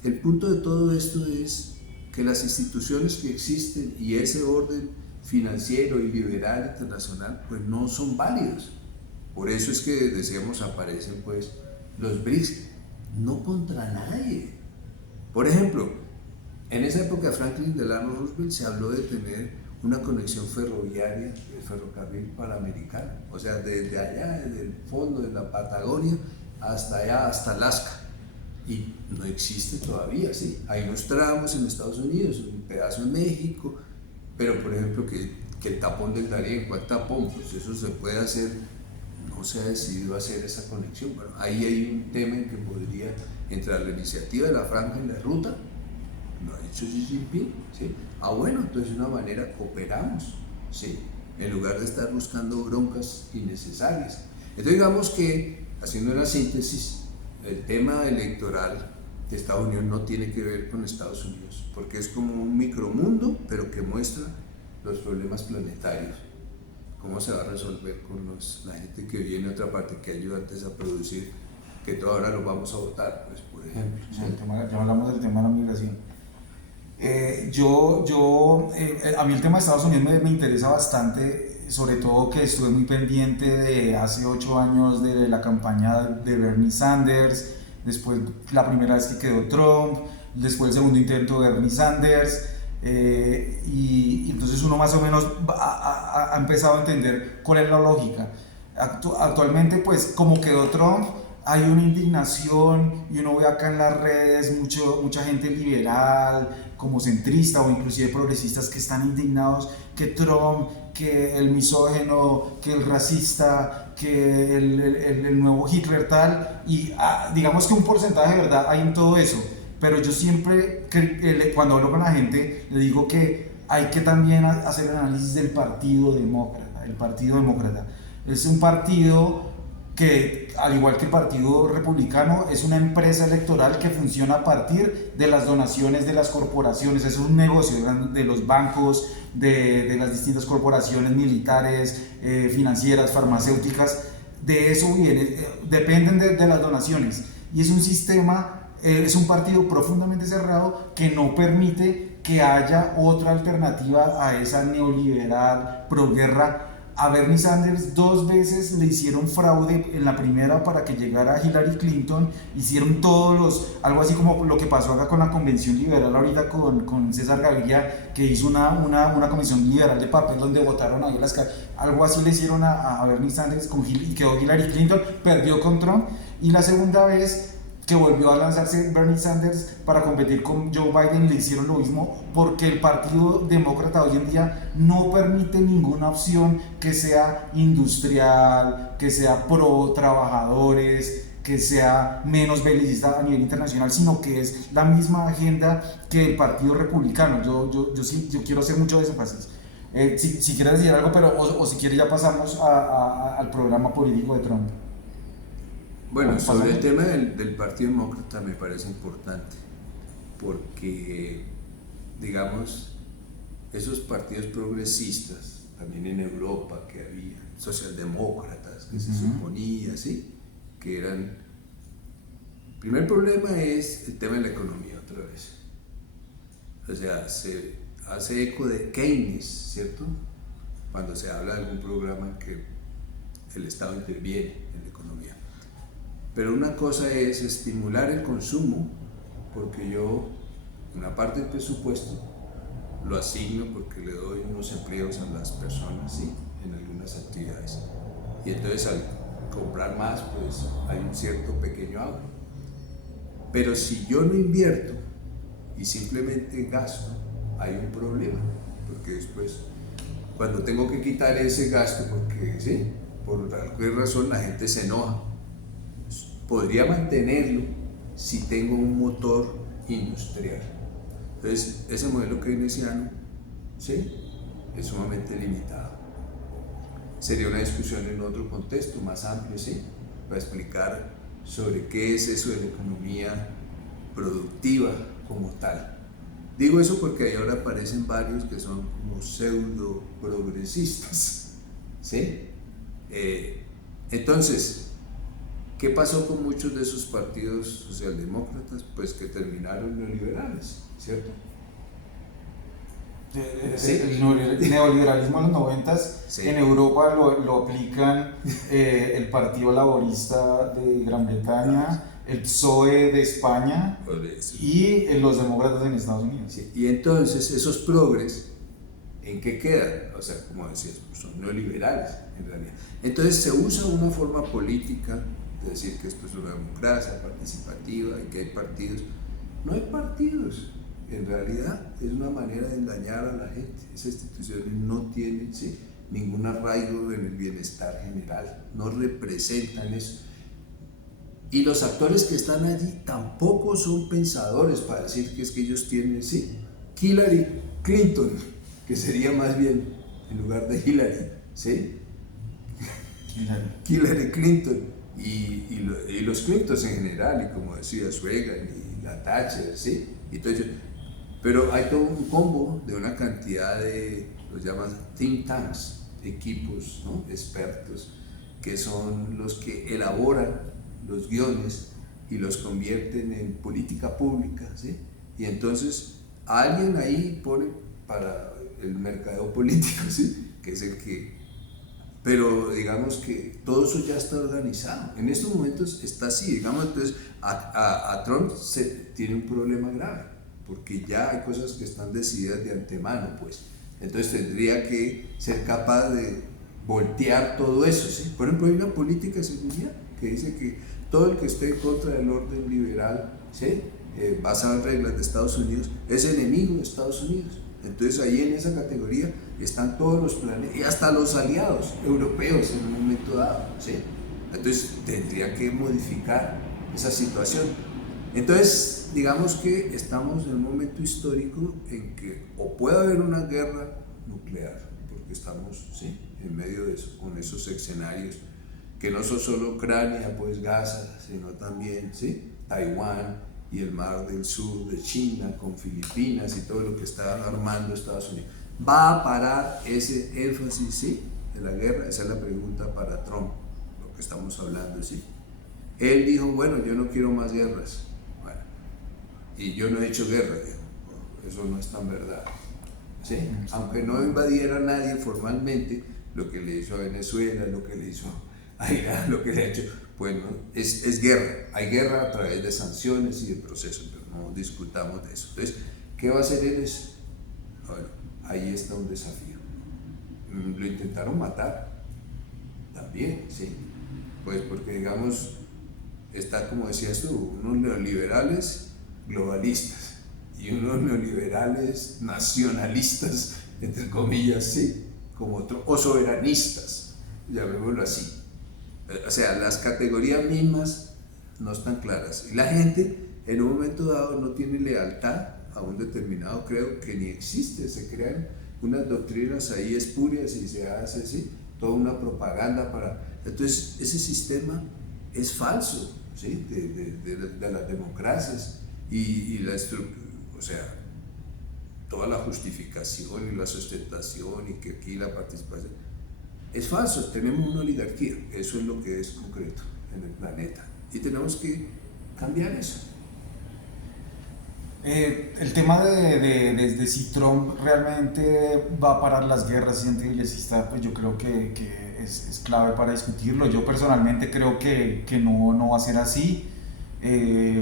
el punto de todo esto es que las instituciones que existen y ese orden financiero y liberal internacional pues no son válidos. Por eso es que decíamos aparecen pues los BRICS, no contra nadie. Por ejemplo, en esa época Franklin Delano Roosevelt se habló de tener una conexión ferroviaria, el ferrocarril panamericano, o sea, desde allá, desde el fondo de la Patagonia hasta allá, hasta Alaska. Y no existe todavía, ¿sí? Hay unos tramos en Estados Unidos, un pedazo en México, pero por ejemplo que el tapón del Darién, ¿cuál tapón? Pues eso se puede hacer, no se ha decidido hacer esa conexión. Bueno, ahí hay un tema en que podría entre la iniciativa de la franja y la ruta, lo ha dicho Xi Jinping, ¿sí? Bueno, entonces de una manera cooperamos, ¿sí? En lugar de estar buscando broncas innecesarias. Entonces digamos que, haciendo una síntesis, el tema electoral de Estados Unidos no tiene que ver con Estados Unidos, porque es como un micromundo, pero que muestra los problemas planetarios. ¿Cómo se va a resolver con la gente que viene de otra parte, que ayuda antes a producir, que toda hora los vamos a votar, pues, por ejemplo? ¿Sí? Ya hablamos del tema de la migración. A mí el tema de Estados Unidos me interesa bastante, sobre todo que estuve muy pendiente de hace 8 años de la campaña de Bernie Sanders, después la primera vez que quedó Trump, después el segundo intento de Bernie Sanders, y entonces uno más o menos ha empezado a entender cuál es la lógica. Actualmente, pues como quedó Trump, hay una indignación y uno ve acá en las redes mucha gente liberal, como centrista o inclusive progresistas que están indignados que Trump, que el misógino, que el racista, que el nuevo Hitler tal, y digamos que un porcentaje de verdad hay en todo eso, pero yo siempre cuando hablo con la gente le digo que hay que también hacer el análisis del Partido Demócrata. El Partido Demócrata es un partido que, al igual que el Partido Republicano, es una empresa electoral que funciona a partir de las donaciones de las corporaciones. Es un negocio de los bancos, de las distintas corporaciones militares, financieras, farmacéuticas. De eso viene, dependen de las donaciones. Y es un sistema, es un partido profundamente cerrado que no permite que haya otra alternativa a esa neoliberal, proguerra. A Bernie Sanders 2 veces le hicieron fraude, en la primera para que llegara Hillary Clinton, hicieron algo así como lo que pasó acá con la convención liberal ahorita con César Gaviria, que hizo una convención liberal de papel donde votaron ahí algo así le hicieron a Bernie Sanders y quedó Hillary Clinton, perdió con Trump, y la segunda vez que volvió a lanzarse Bernie Sanders para competir con Joe Biden, le hicieron lo mismo, porque el Partido Demócrata hoy en día no permite ninguna opción que sea industrial, que sea pro trabajadores, que sea menos belicista a nivel internacional, sino que es la misma agenda que el Partido Republicano. Yo quiero hacer mucho de ese énfasis. Si quieres decir algo, pero o si quieres ya pasamos al programa político de Trump. Bueno, sobre el tema del Partido Demócrata me parece importante, porque, digamos, esos partidos progresistas, también en Europa que había, socialdemócratas, que se suponía, ¿sí?, que eran... El primer problema es el tema de la economía, otra vez. O sea, se hace eco de Keynes, ¿cierto?, cuando se habla de algún programa que el Estado interviene en la economía. Pero una cosa es estimular el consumo, porque yo una parte del presupuesto lo asigno porque le doy unos empleos a las personas, ¿sí?, en algunas actividades. Y entonces al comprar más, pues hay un cierto pequeño ahorro. Pero si yo no invierto y simplemente gasto, hay un problema, porque después, cuando tengo que quitar ese gasto, porque sí, por alguna razón la gente se enoja, podría mantenerlo si tengo un motor industrial. Entonces, ese modelo keynesiano, ¿sí?, es sumamente limitado. Sería una discusión en otro contexto más amplio, ¿sí?, para explicar sobre qué es eso de la economía productiva como tal. Digo eso porque ahí ahora aparecen varios que son como pseudo progresistas, ¿sí? Entonces, ¿qué pasó con muchos de esos partidos socialdemócratas? Pues que terminaron neoliberales, ¿cierto? ¿Sí? El neoliberalismo en los 90s, sí. En Europa lo aplican el Partido Laborista de Gran Bretaña, el PSOE de España y los demócratas en Estados Unidos. Sí. Y entonces esos progres, ¿en qué quedan? O sea, como decías, pues son neoliberales en realidad. Entonces se usa una forma política de decir que esto es una democracia participativa y que hay partidos. No hay partidos, en realidad es una manera de engañar a la gente. Esas instituciones no tienen, ¿sí?, ningún arraigo en el bienestar general, no representan eso. Y los actores que están allí tampoco son pensadores para decir que es que ellos tienen, sí, Hillary Clinton, que sería más bien en lugar de Hillary, ¿sí? Hillary Clinton y los Clintons en general, y como decía Reagan y la Thatcher, ¿sí? Entonces, pero hay todo un combo de una cantidad de, los llaman think tanks, equipos, ¿no? Expertos, que son los que elaboran los guiones y los convierten en política pública, ¿sí? Y entonces alguien ahí pone para el mercadeo político, ¿sí? Que es el que... Pero digamos que todo eso ya está organizado. En estos momentos está así, digamos, entonces a Trump tiene un problema grave, porque ya hay cosas que están decididas de antemano, pues. Entonces tendría que ser capaz de voltear todo eso, ¿sí? Por ejemplo, hay una política de seguridad que dice que todo el que esté en contra del orden liberal, ¿sí? Basado en reglas de Estados Unidos, es enemigo de Estados Unidos. Entonces ahí en esa categoría están todos los planetas y hasta los aliados europeos en un momento dado, ¿sí? Entonces tendría que modificar esa situación. Entonces digamos que estamos en un momento histórico en que o puede haber una guerra nuclear, porque estamos, ¿sí?, en medio de eso, con esos escenarios que no son solo Ucrania, pues Gaza, sino también, ¿sí?, Taiwán y el Mar del Sur de China, con Filipinas y todo lo que está armando Estados Unidos. ¿Va a parar ese énfasis, sí, de la guerra? Esa es la pregunta para Trump, lo que estamos hablando, sí. Él dijo, bueno, yo no quiero más guerras. Bueno, y yo no he hecho guerra, eso no es tan verdad, ¿sí? Aunque no invadiera a nadie formalmente, lo que le hizo a Venezuela, lo que le hizo a Irán, lo que le ha hecho, bueno, es guerra. Hay guerra a través de sanciones y de procesos, pero no discutamos de eso. Entonces, ¿qué va a hacer él? Bueno, ahí está un desafío. Lo intentaron matar también, sí, pues porque digamos, está, como decías tú, unos neoliberales globalistas y unos neoliberales nacionalistas, entre comillas, sí, como otro, o soberanistas, llamémoslo así. O sea, las categorías mismas no están claras y la gente en un momento dado no tiene lealtad a un determinado credo que ni existe, se crean unas doctrinas ahí espurias y se hace, ¿sí?, toda una propaganda para... Entonces ese sistema es falso, ¿sí?, de las democracias y la estructura, o sea, toda la justificación y la sustentación y que aquí la participación es falso. Tenemos una oligarquía, eso es lo que es concreto en el planeta y tenemos que cambiar eso. El tema de si Trump realmente va a parar las guerras antiinglesistas, pues yo creo que es clave para discutirlo. Yo personalmente creo que no va a ser así.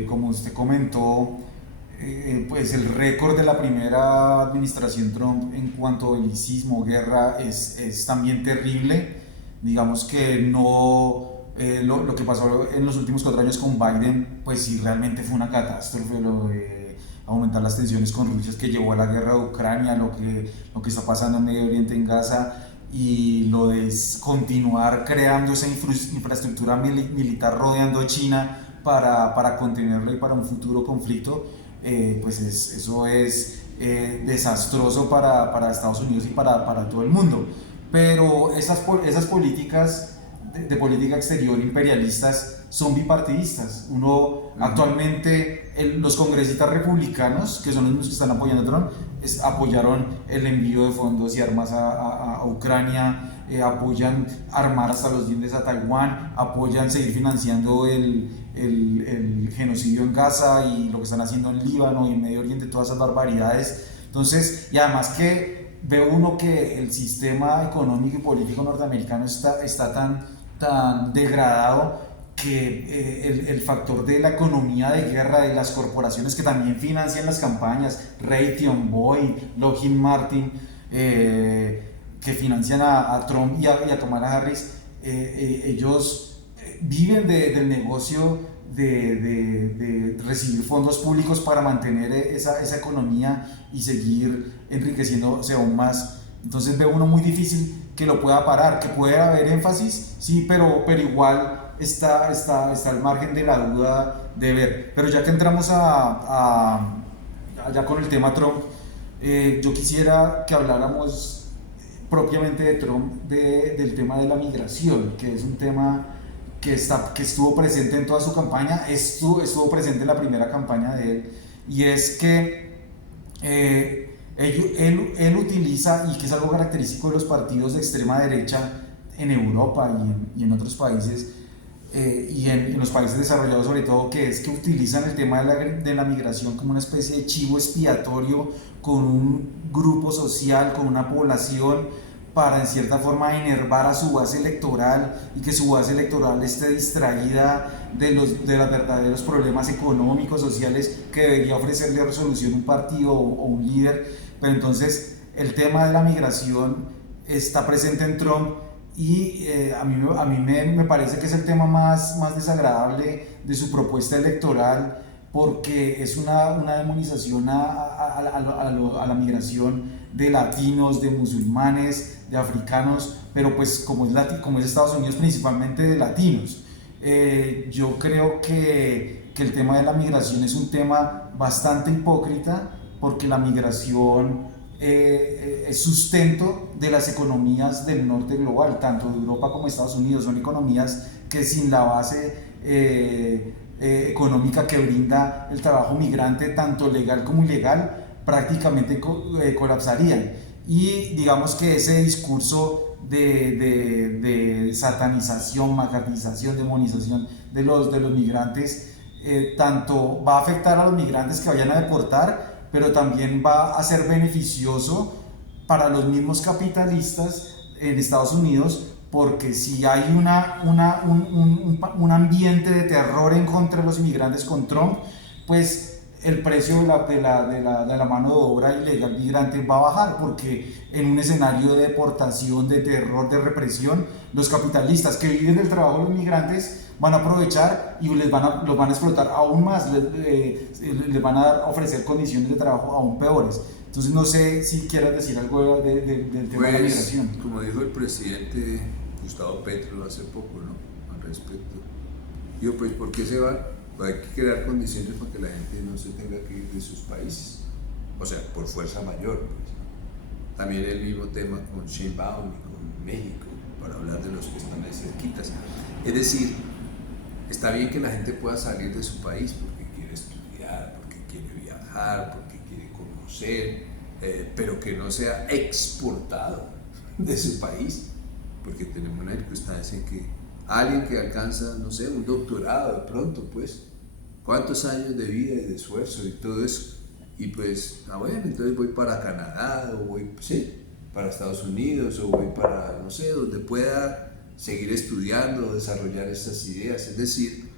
Como usted comentó, pues el récord de la primera administración Trump en cuanto a belicismo, guerra, es también terrible. Digamos que no... lo que pasó en los últimos 4 años con Biden, pues sí, realmente fue una catástrofe. Lo de aumentar las tensiones con Rusia que llevó a la guerra de Ucrania, lo que está pasando en Medio Oriente, en Gaza, y lo de continuar creando esa infraestructura militar rodeando a China para contenerlo y para un futuro conflicto, pues eso es desastroso para Estados Unidos y para todo el mundo. Pero esas políticas de política exterior imperialistas son bipartidistas. Actualmente los congresistas republicanos, que son los mismos que están apoyando a Trump, apoyaron el envío de fondos y armas a Ucrania, apoyan armar hasta los dientes a Taiwán, apoyan seguir financiando el genocidio en Gaza y lo que están haciendo en Líbano y en Medio Oriente, todas esas barbaridades. Entonces, y además que ve uno que el sistema económico y político norteamericano está tan degradado que el factor de la economía de guerra, de las corporaciones que también financian las campañas, Raytheon, Boeing, Lockheed Martin, que financian a Trump y a Kamala Harris, ellos viven del negocio de recibir fondos públicos para mantener esa economía y seguir enriqueciéndose aún más. Entonces ve uno muy difícil que lo pueda parar, que puede haber énfasis, sí, pero igual está al margen de la duda de ver. Pero ya que entramos ya con el tema Trump, yo quisiera que habláramos propiamente de Trump, del tema de la migración, que es un tema que estuvo presente en toda su campaña, estuvo presente en la primera campaña de él, y es que él utiliza, y que es algo característico de los partidos de extrema derecha en Europa y en otros países, en los países desarrollados sobre todo, que es que utilizan el tema de la migración como una especie de chivo expiatorio con un grupo social, con una población, para en cierta forma enervar a su base electoral y que su base electoral esté distraída de los verdaderos problemas económicos, sociales que debería ofrecerle resolución un partido o un líder. Pero entonces el tema de la migración está presente en Trump, y a mí me parece que es el tema más desagradable de su propuesta electoral, porque es una demonización a la migración de latinos, de musulmanes, de africanos, pero pues como es Estados Unidos, principalmente de latinos. Yo creo que el tema de la migración es un tema bastante hipócrita, porque la migración es sustento de las economías del norte global, tanto de Europa como Estados Unidos. Son economías que sin la base económica que brinda el trabajo migrante, tanto legal como ilegal, prácticamente colapsarían. Y digamos que ese discurso de satanización, macartización, demonización de los migrantes, tanto va a afectar a los migrantes que vayan a deportar, pero también va a ser beneficioso para los mismos capitalistas en Estados Unidos, porque si hay un ambiente de terror en contra de los inmigrantes con Trump, pues el precio de la mano de obra ilegal migrante va a bajar, porque en un escenario de deportación, de terror, de represión, los capitalistas que viven del trabajo de los migrantes van a aprovechar y los van a explotar aún más, les van a ofrecer condiciones de trabajo aún peores. Entonces no sé si quieras decir algo del tema de la migración. Como dijo el presidente Gustavo Petro hace poco, ¿no?, al respecto, digo, pues ¿por qué se van? Pues hay que crear condiciones para que la gente no se tenga que ir de sus países, o sea, por fuerza mayor, pues. También el mismo tema con Sheinbaum y con México, para hablar de los que están ahí cerquitas. Es decir, está bien que la gente pueda salir de su país porque quiere estudiar, porque quiere viajar, porque quiere conocer, pero que no sea exportado de su país, porque tenemos una circunstancia en que alguien que alcanza, no sé, un doctorado de pronto, pues, cuántos años de vida y de esfuerzo y todo eso, y pues, bueno, entonces voy para Canadá, o voy, sí, para Estados Unidos, o voy para, no sé, donde pueda seguir estudiando, desarrollar estas ideas. Es decir,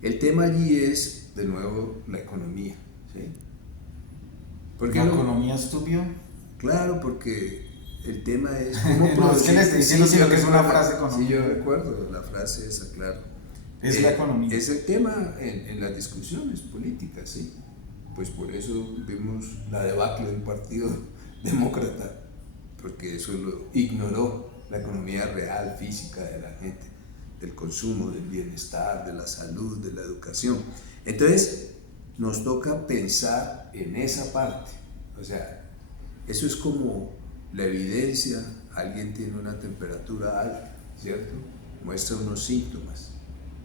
el tema allí es, de nuevo, la economía, ¿sí? ¿La economía es tuyo? Claro, porque el tema es no es que le estoy diciendo, sino que es una frase económica. Sí, yo recuerdo la frase esa, claro. Es la economía. Es el tema en las discusiones políticas, sí. Pues por eso vimos la debacle del Partido Demócrata, porque eso lo ignoró, la economía real, física de la gente, del consumo, del bienestar, de la salud, de la educación. Entonces, nos toca pensar en esa parte. O sea, eso es como la evidencia. Alguien tiene una temperatura alta, ¿cierto? Muestra unos síntomas.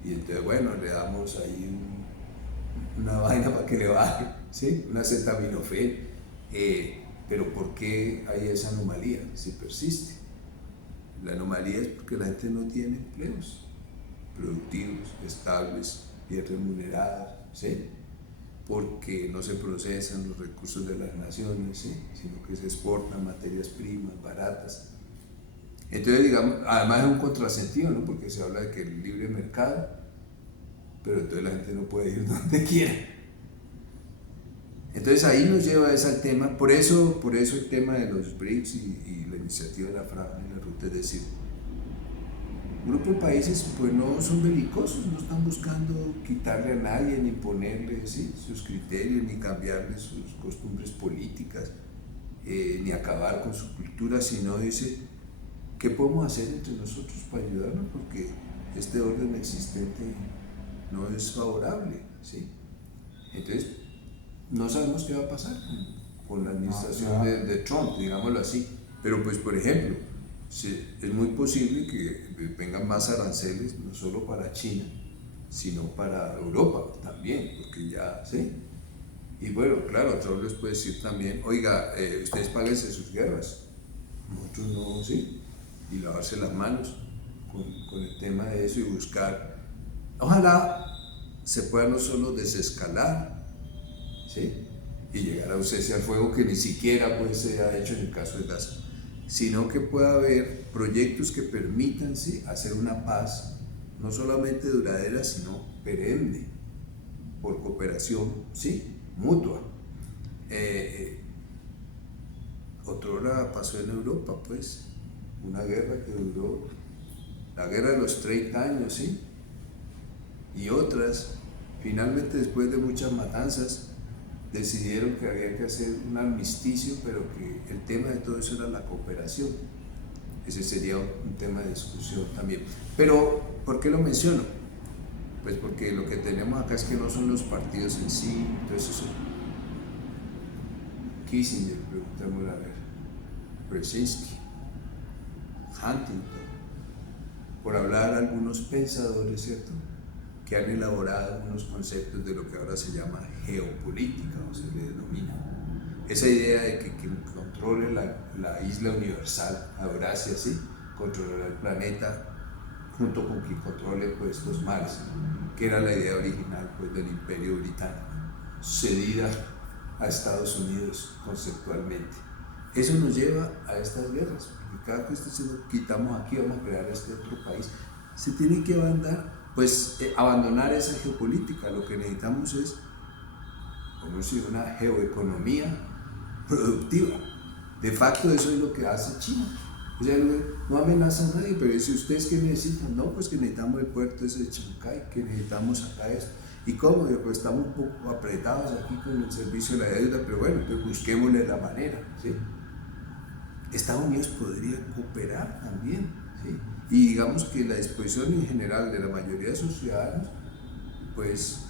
Y entonces, bueno, le damos ahí una vaina para que le baje, ¿sí? Una acetaminofén. Pero ¿por qué hay esa anomalía? Si persiste. La anomalía es porque la gente no tiene empleos productivos, estables, bien remunerados, ¿sí? Porque no se procesan los recursos de las naciones, ¿sí?, sino que se exportan materias primas baratas. Entonces, digamos, además es un contrasentido, ¿no?, porque se habla de que el libre mercado, pero entonces la gente no puede ir donde quiera. Entonces ahí nos lleva a ese tema, por eso el tema de los BRICS y la iniciativa de la franja y la ruta, es decir, un grupo de países pues no son belicosos, no están buscando quitarle a nadie, ni ponerle, ¿sí?, sus criterios, ni cambiarle sus costumbres políticas, ni acabar con su cultura, sino dice, ¿qué podemos hacer entre nosotros para ayudarnos? Porque este orden existente no es favorable, ¿sí? Entonces, no sabemos qué va a pasar con la administración de Trump, digámoslo así. Pero pues, por ejemplo, es muy posible que vengan más aranceles, no solo para China, sino para Europa también, porque ya, ¿sí? Y bueno, claro, Trump les puede decir también, oiga, ustedes páguense sus guerras, nosotros no, ¿sí? Y lavarse las manos con el tema de eso y buscar, ojalá se pueda no solo desescalar, ¿sí? Y llegar a un cese al fuego que ni siquiera pues, se ha hecho en el caso de Gaza, sino que pueda haber proyectos que permitan, ¿sí?, hacer una paz no solamente duradera, sino perenne, por cooperación, ¿sí?, mutua. Otrora pasó en Europa, pues, una guerra que duró, la guerra de los 30 años, ¿sí? Y otras, finalmente después de muchas matanzas, decidieron que había que hacer un armisticio, pero que el tema de todo eso era la cooperación. Ese sería un tema de discusión también. Pero, ¿por qué lo menciono? Pues porque lo que tenemos acá es que no son los partidos en sí, entonces eso. Kissinger, preguntémosle a ver, Brzezinski, Huntington, por hablar algunos pensadores, ¿cierto?, que han elaborado unos conceptos de lo que ahora se llama geopolítica, o se le denomina. Esa idea de que quien controle la isla universal, Eurasia, ¿sí?, controlará el planeta, junto con quien controle pues, los mares, que era la idea original pues, del Imperio Británico, cedida a Estados Unidos conceptualmente. Eso nos lleva a estas guerras, porque cada vez que quitamos aquí, vamos a crear este otro país. Se tiene que abandonar esa geopolítica. Lo que necesitamos es, como decir, una geoeconomía productiva. De facto, eso es lo que hace China. O sea, no amenaza a nadie, pero si ustedes que necesitan, no, pues que necesitamos el puerto ese de Chancay, que necesitamos acá esto. ¿Y cómo? Pues estamos un poco apretados aquí con el servicio de la deuda, pero bueno, entonces busquémosle la manera, ¿sí? Estados Unidos podría cooperar también, ¿sí? Y digamos que la disposición en general de la mayoría de sus ciudadanos, pues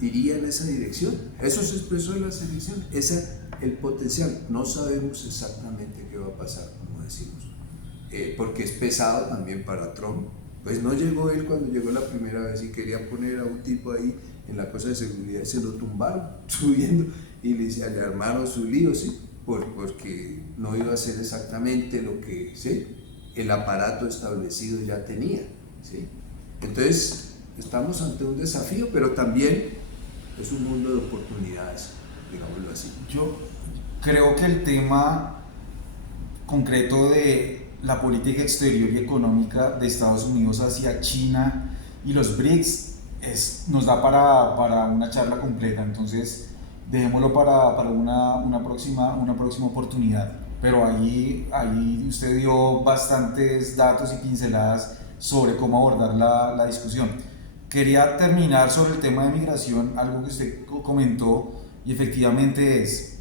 iría en esa dirección. Eso se expresó en las elecciones, ese es el potencial. No sabemos exactamente qué va a pasar, como decimos, porque es pesado también para Trump. Pues no llegó él cuando llegó la primera vez y quería poner a un tipo ahí en la cosa de seguridad y se lo tumbaron subiendo y le armaron su lío, ¿sí? Porque no iba a hacer exactamente lo que, ¿sí?, el aparato establecido ya tenía, ¿sí? Entonces estamos ante un desafío, pero también es un mundo de oportunidades, digámoslo así. Yo creo que el tema concreto de la política exterior y económica de Estados Unidos hacia China y los BRICS nos da para una charla completa, entonces dejémoslo para una próxima oportunidad. Pero ahí usted dio bastantes datos y pinceladas sobre cómo abordar la discusión. Quería terminar sobre el tema de migración, algo que usted comentó, y efectivamente es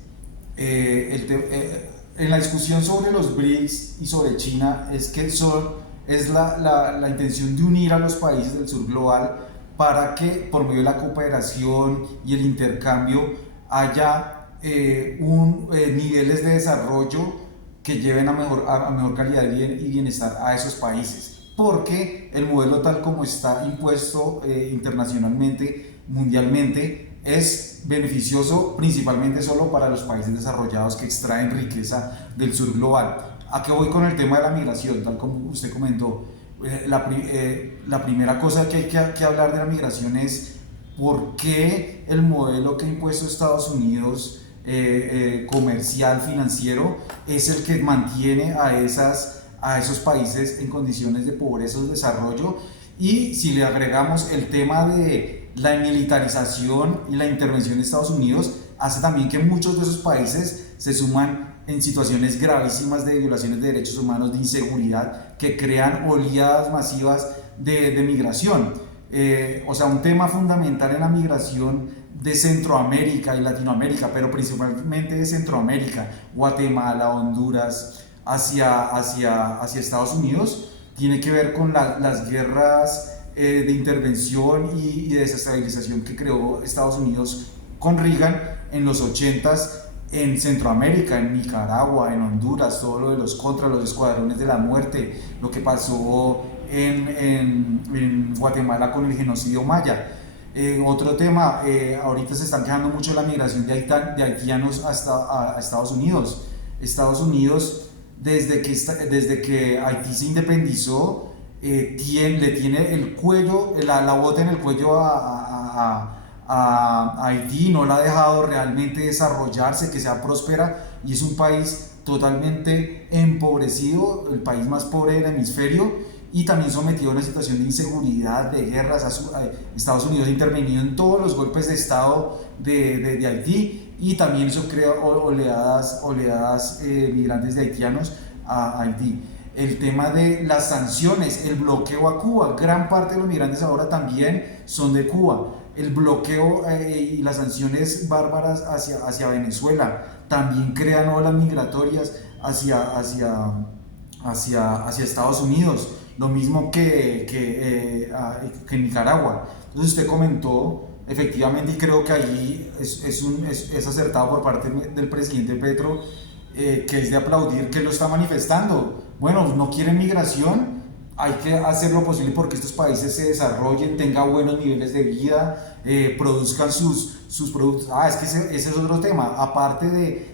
en la discusión sobre los BRICS y sobre China, es que es la intención de unir a los países del sur global para que por medio de la cooperación y el intercambio haya niveles de desarrollo que lleven a mejor calidad y bienestar a esos países, porque el modelo tal como está impuesto internacionalmente, mundialmente, es beneficioso principalmente solo para los países desarrollados que extraen riqueza del sur global. ¿A qué voy con el tema de la migración? Tal como usted comentó, la primera cosa que hay que hablar de la migración es por qué el modelo que ha impuesto Estados Unidos comercial, financiero, es el que mantiene a esos países en condiciones de pobreza o desarrollo. Y si le agregamos el tema de la militarización y la intervención de Estados Unidos, hace también que muchos de esos países se suman en situaciones gravísimas de violaciones de derechos humanos, de inseguridad, que crean oleadas masivas de migración. O sea, un tema fundamental en la migración de Centroamérica y Latinoamérica, pero principalmente de Centroamérica, Guatemala, Honduras, hacia Estados Unidos, tiene que ver con las guerras de intervención y de desestabilización que creó Estados Unidos con Reagan en los 80s en Centroamérica, en Nicaragua, en Honduras, todo lo de los contras, los escuadrones de la muerte, lo que pasó en Guatemala con el genocidio maya. Otro tema, ahorita se están quejando mucho de la migración de haitianos a Estados Unidos. Estados Unidos, desde que Haití se independizó, le tiene el cuello, la bota en el cuello a Haití, no la ha dejado realmente desarrollarse, que sea próspera, y es un país totalmente empobrecido, el país más pobre del hemisferio, y también sometido a una situación de inseguridad, de guerras. Estados Unidos ha intervenido en todos los golpes de Estado de Haití, y también eso crea oleadas migrantes de haitianos a Haití. El tema de las sanciones, el bloqueo a Cuba, gran parte de los migrantes ahora también son de Cuba. El bloqueo y las sanciones bárbaras hacia Venezuela también crean olas migratorias hacia Estados Unidos, lo mismo que en Nicaragua. Entonces usted comentó, efectivamente, y creo que allí es acertado por parte del presidente Petro, que es de aplaudir, que lo está manifestando. Bueno, no quieren migración, hay que hacer lo posible porque estos países se desarrollen, tengan buenos niveles de vida, produzcan sus productos. Es que ese es otro tema. Aparte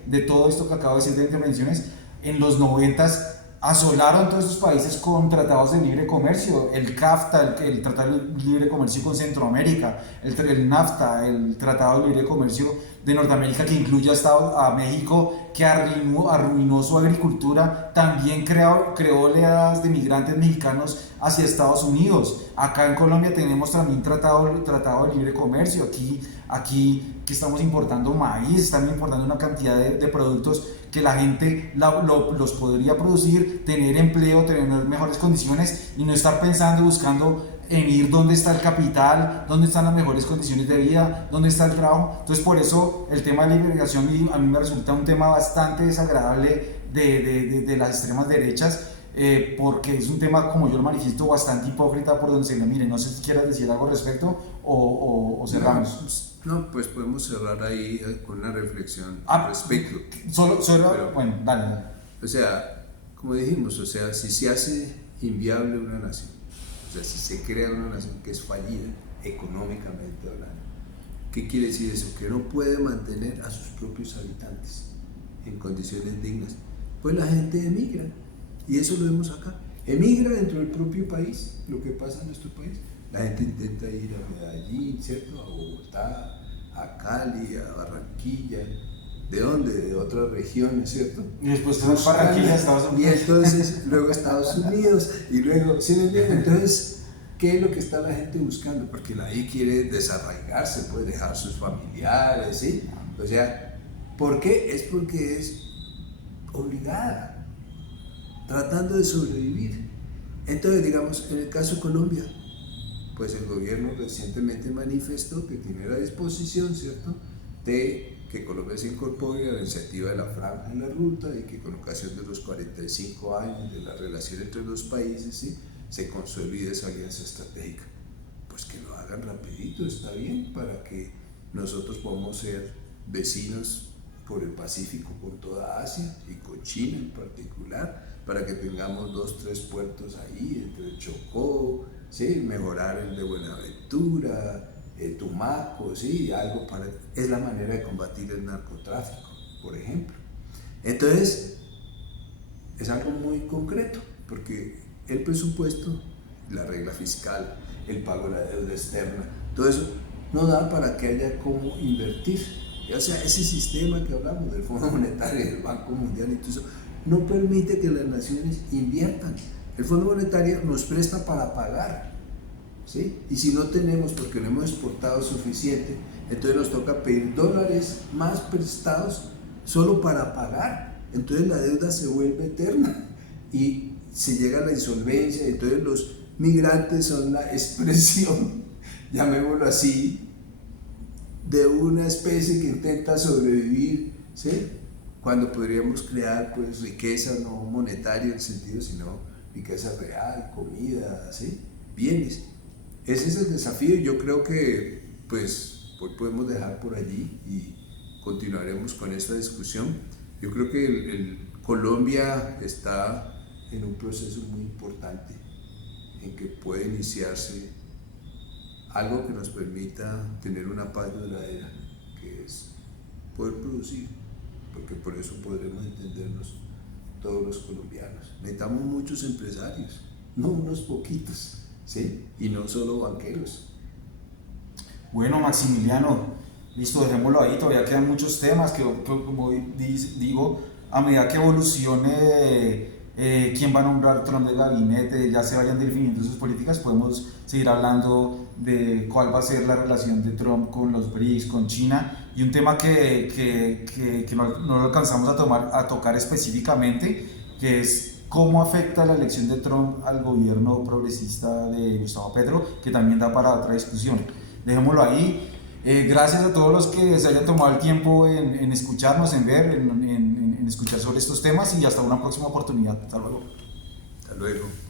de todo esto que acabo de decir de intervenciones, en los 90s asolaron todos estos países con tratados de libre comercio, el CAFTA, el Tratado de Libre Comercio con Centroamérica, el NAFTA, el Tratado de Libre Comercio de Norteamérica, que incluye a México, que arruinó su agricultura, también creó oleadas de migrantes mexicanos hacia Estados Unidos. Acá en Colombia tenemos también tratado de libre comercio, aquí que estamos importando maíz, estamos importando una cantidad de productos que la gente los podría producir, tener empleo, tener mejores condiciones y no estar buscando en ir dónde está el capital, dónde están las mejores condiciones de vida, dónde está el trabajo. Entonces por eso el tema de la migración a mí me resulta un tema bastante desagradable de las extremas derechas, porque es un tema, como yo lo manifiesto, bastante hipócrita por donde se le mire. No sé si quieras decir algo al respecto o cerramos. No, pues podemos cerrar ahí con una reflexión al respecto. Bueno, dale. O sea, como dijimos, o sea, si se hace inviable una nación, o sea, si se crea una nación que es fallida económicamente hablando, ¿qué quiere decir eso? Que no puede mantener a sus propios habitantes en condiciones dignas. Pues la gente emigra, y eso lo vemos acá. Emigra dentro del propio país, lo que pasa en nuestro país. La gente intenta ir a Medellín, ¿cierto? A Bogotá, a Cali, a Barranquilla. ¿De dónde? De otras regiones, ¿cierto? Y después de Barranquilla, Estados Unidos. Y entonces luego Estados Unidos, y luego, ¿sí me entienden? Entonces, ¿qué es lo que está la gente buscando? Porque nadie quiere desarraigarse, puede dejar sus familiares, ¿sí? O sea, ¿por qué? Es porque es obligada, tratando de sobrevivir. Entonces, digamos, en el caso de Colombia, pues el gobierno recientemente manifestó que tiene la disposición, ¿cierto?, de que Colombia se incorpore a la iniciativa de la Franja en la Ruta y que con ocasión de los 45 años de la relación entre los países, ¿sí?, se consolide esa alianza estratégica. Pues que lo hagan rapidito, está bien, para que nosotros podamos ser vecinos por el Pacífico, por toda Asia y con China en particular, para que tengamos 2, 3 puertos ahí, entre el Chocó, ¿sí?, mejorar el de Buenaventura, Tumaco, ¿sí?, algo para... Es la manera de combatir el narcotráfico, por ejemplo. Entonces, es algo muy concreto, porque el presupuesto, la regla fiscal, el pago de la deuda externa, todo eso no da para que haya cómo invertir. O sea, ese sistema que hablamos del Fondo Monetario, del Banco Mundial y todo eso, no permite que las naciones inviertan. El Fondo Monetario nos presta para pagar, ¿sí? Y si no tenemos, porque no hemos exportado suficiente, entonces nos toca pedir dólares más prestados solo para pagar. Entonces la deuda se vuelve eterna y se llega a la insolvencia. Entonces los migrantes son la expresión, llamémoslo así, de una especie que intenta sobrevivir, ¿sí?, cuando podríamos crear, pues, riqueza no monetaria en el sentido, sino riqueza real, comida, ¿sí?, bienes. ese es el desafío. Yo creo que pues hoy podemos dejar por allí y continuaremos con esta discusión. Yo creo que Colombia está en un proceso muy importante en que puede iniciarse algo que nos permita tener una paz duradera, que es poder producir, porque por eso podremos entendernos todos los colombianos. Necesitamos muchos empresarios, no unos poquitos, ¿sí? Y no solo banqueros. Bueno, Maximiliano, listo, dejémoslo ahí, todavía quedan muchos temas que como digo, a medida que evolucione quién va a nombrar Trump de gabinete, ya se vayan definiendo sus políticas, podemos seguir hablando de cuál va a ser la relación de Trump con los BRICS, con China, y un tema que no lo alcanzamos a tocar específicamente, que es cómo afecta la elección de Trump al gobierno progresista de Gustavo Petro, que también da para otra discusión. Dejémoslo ahí. Gracias a todos los que se hayan tomado el tiempo en escucharnos, en ver, en escuchar sobre estos temas, y hasta una próxima oportunidad. Hasta luego. Hasta luego.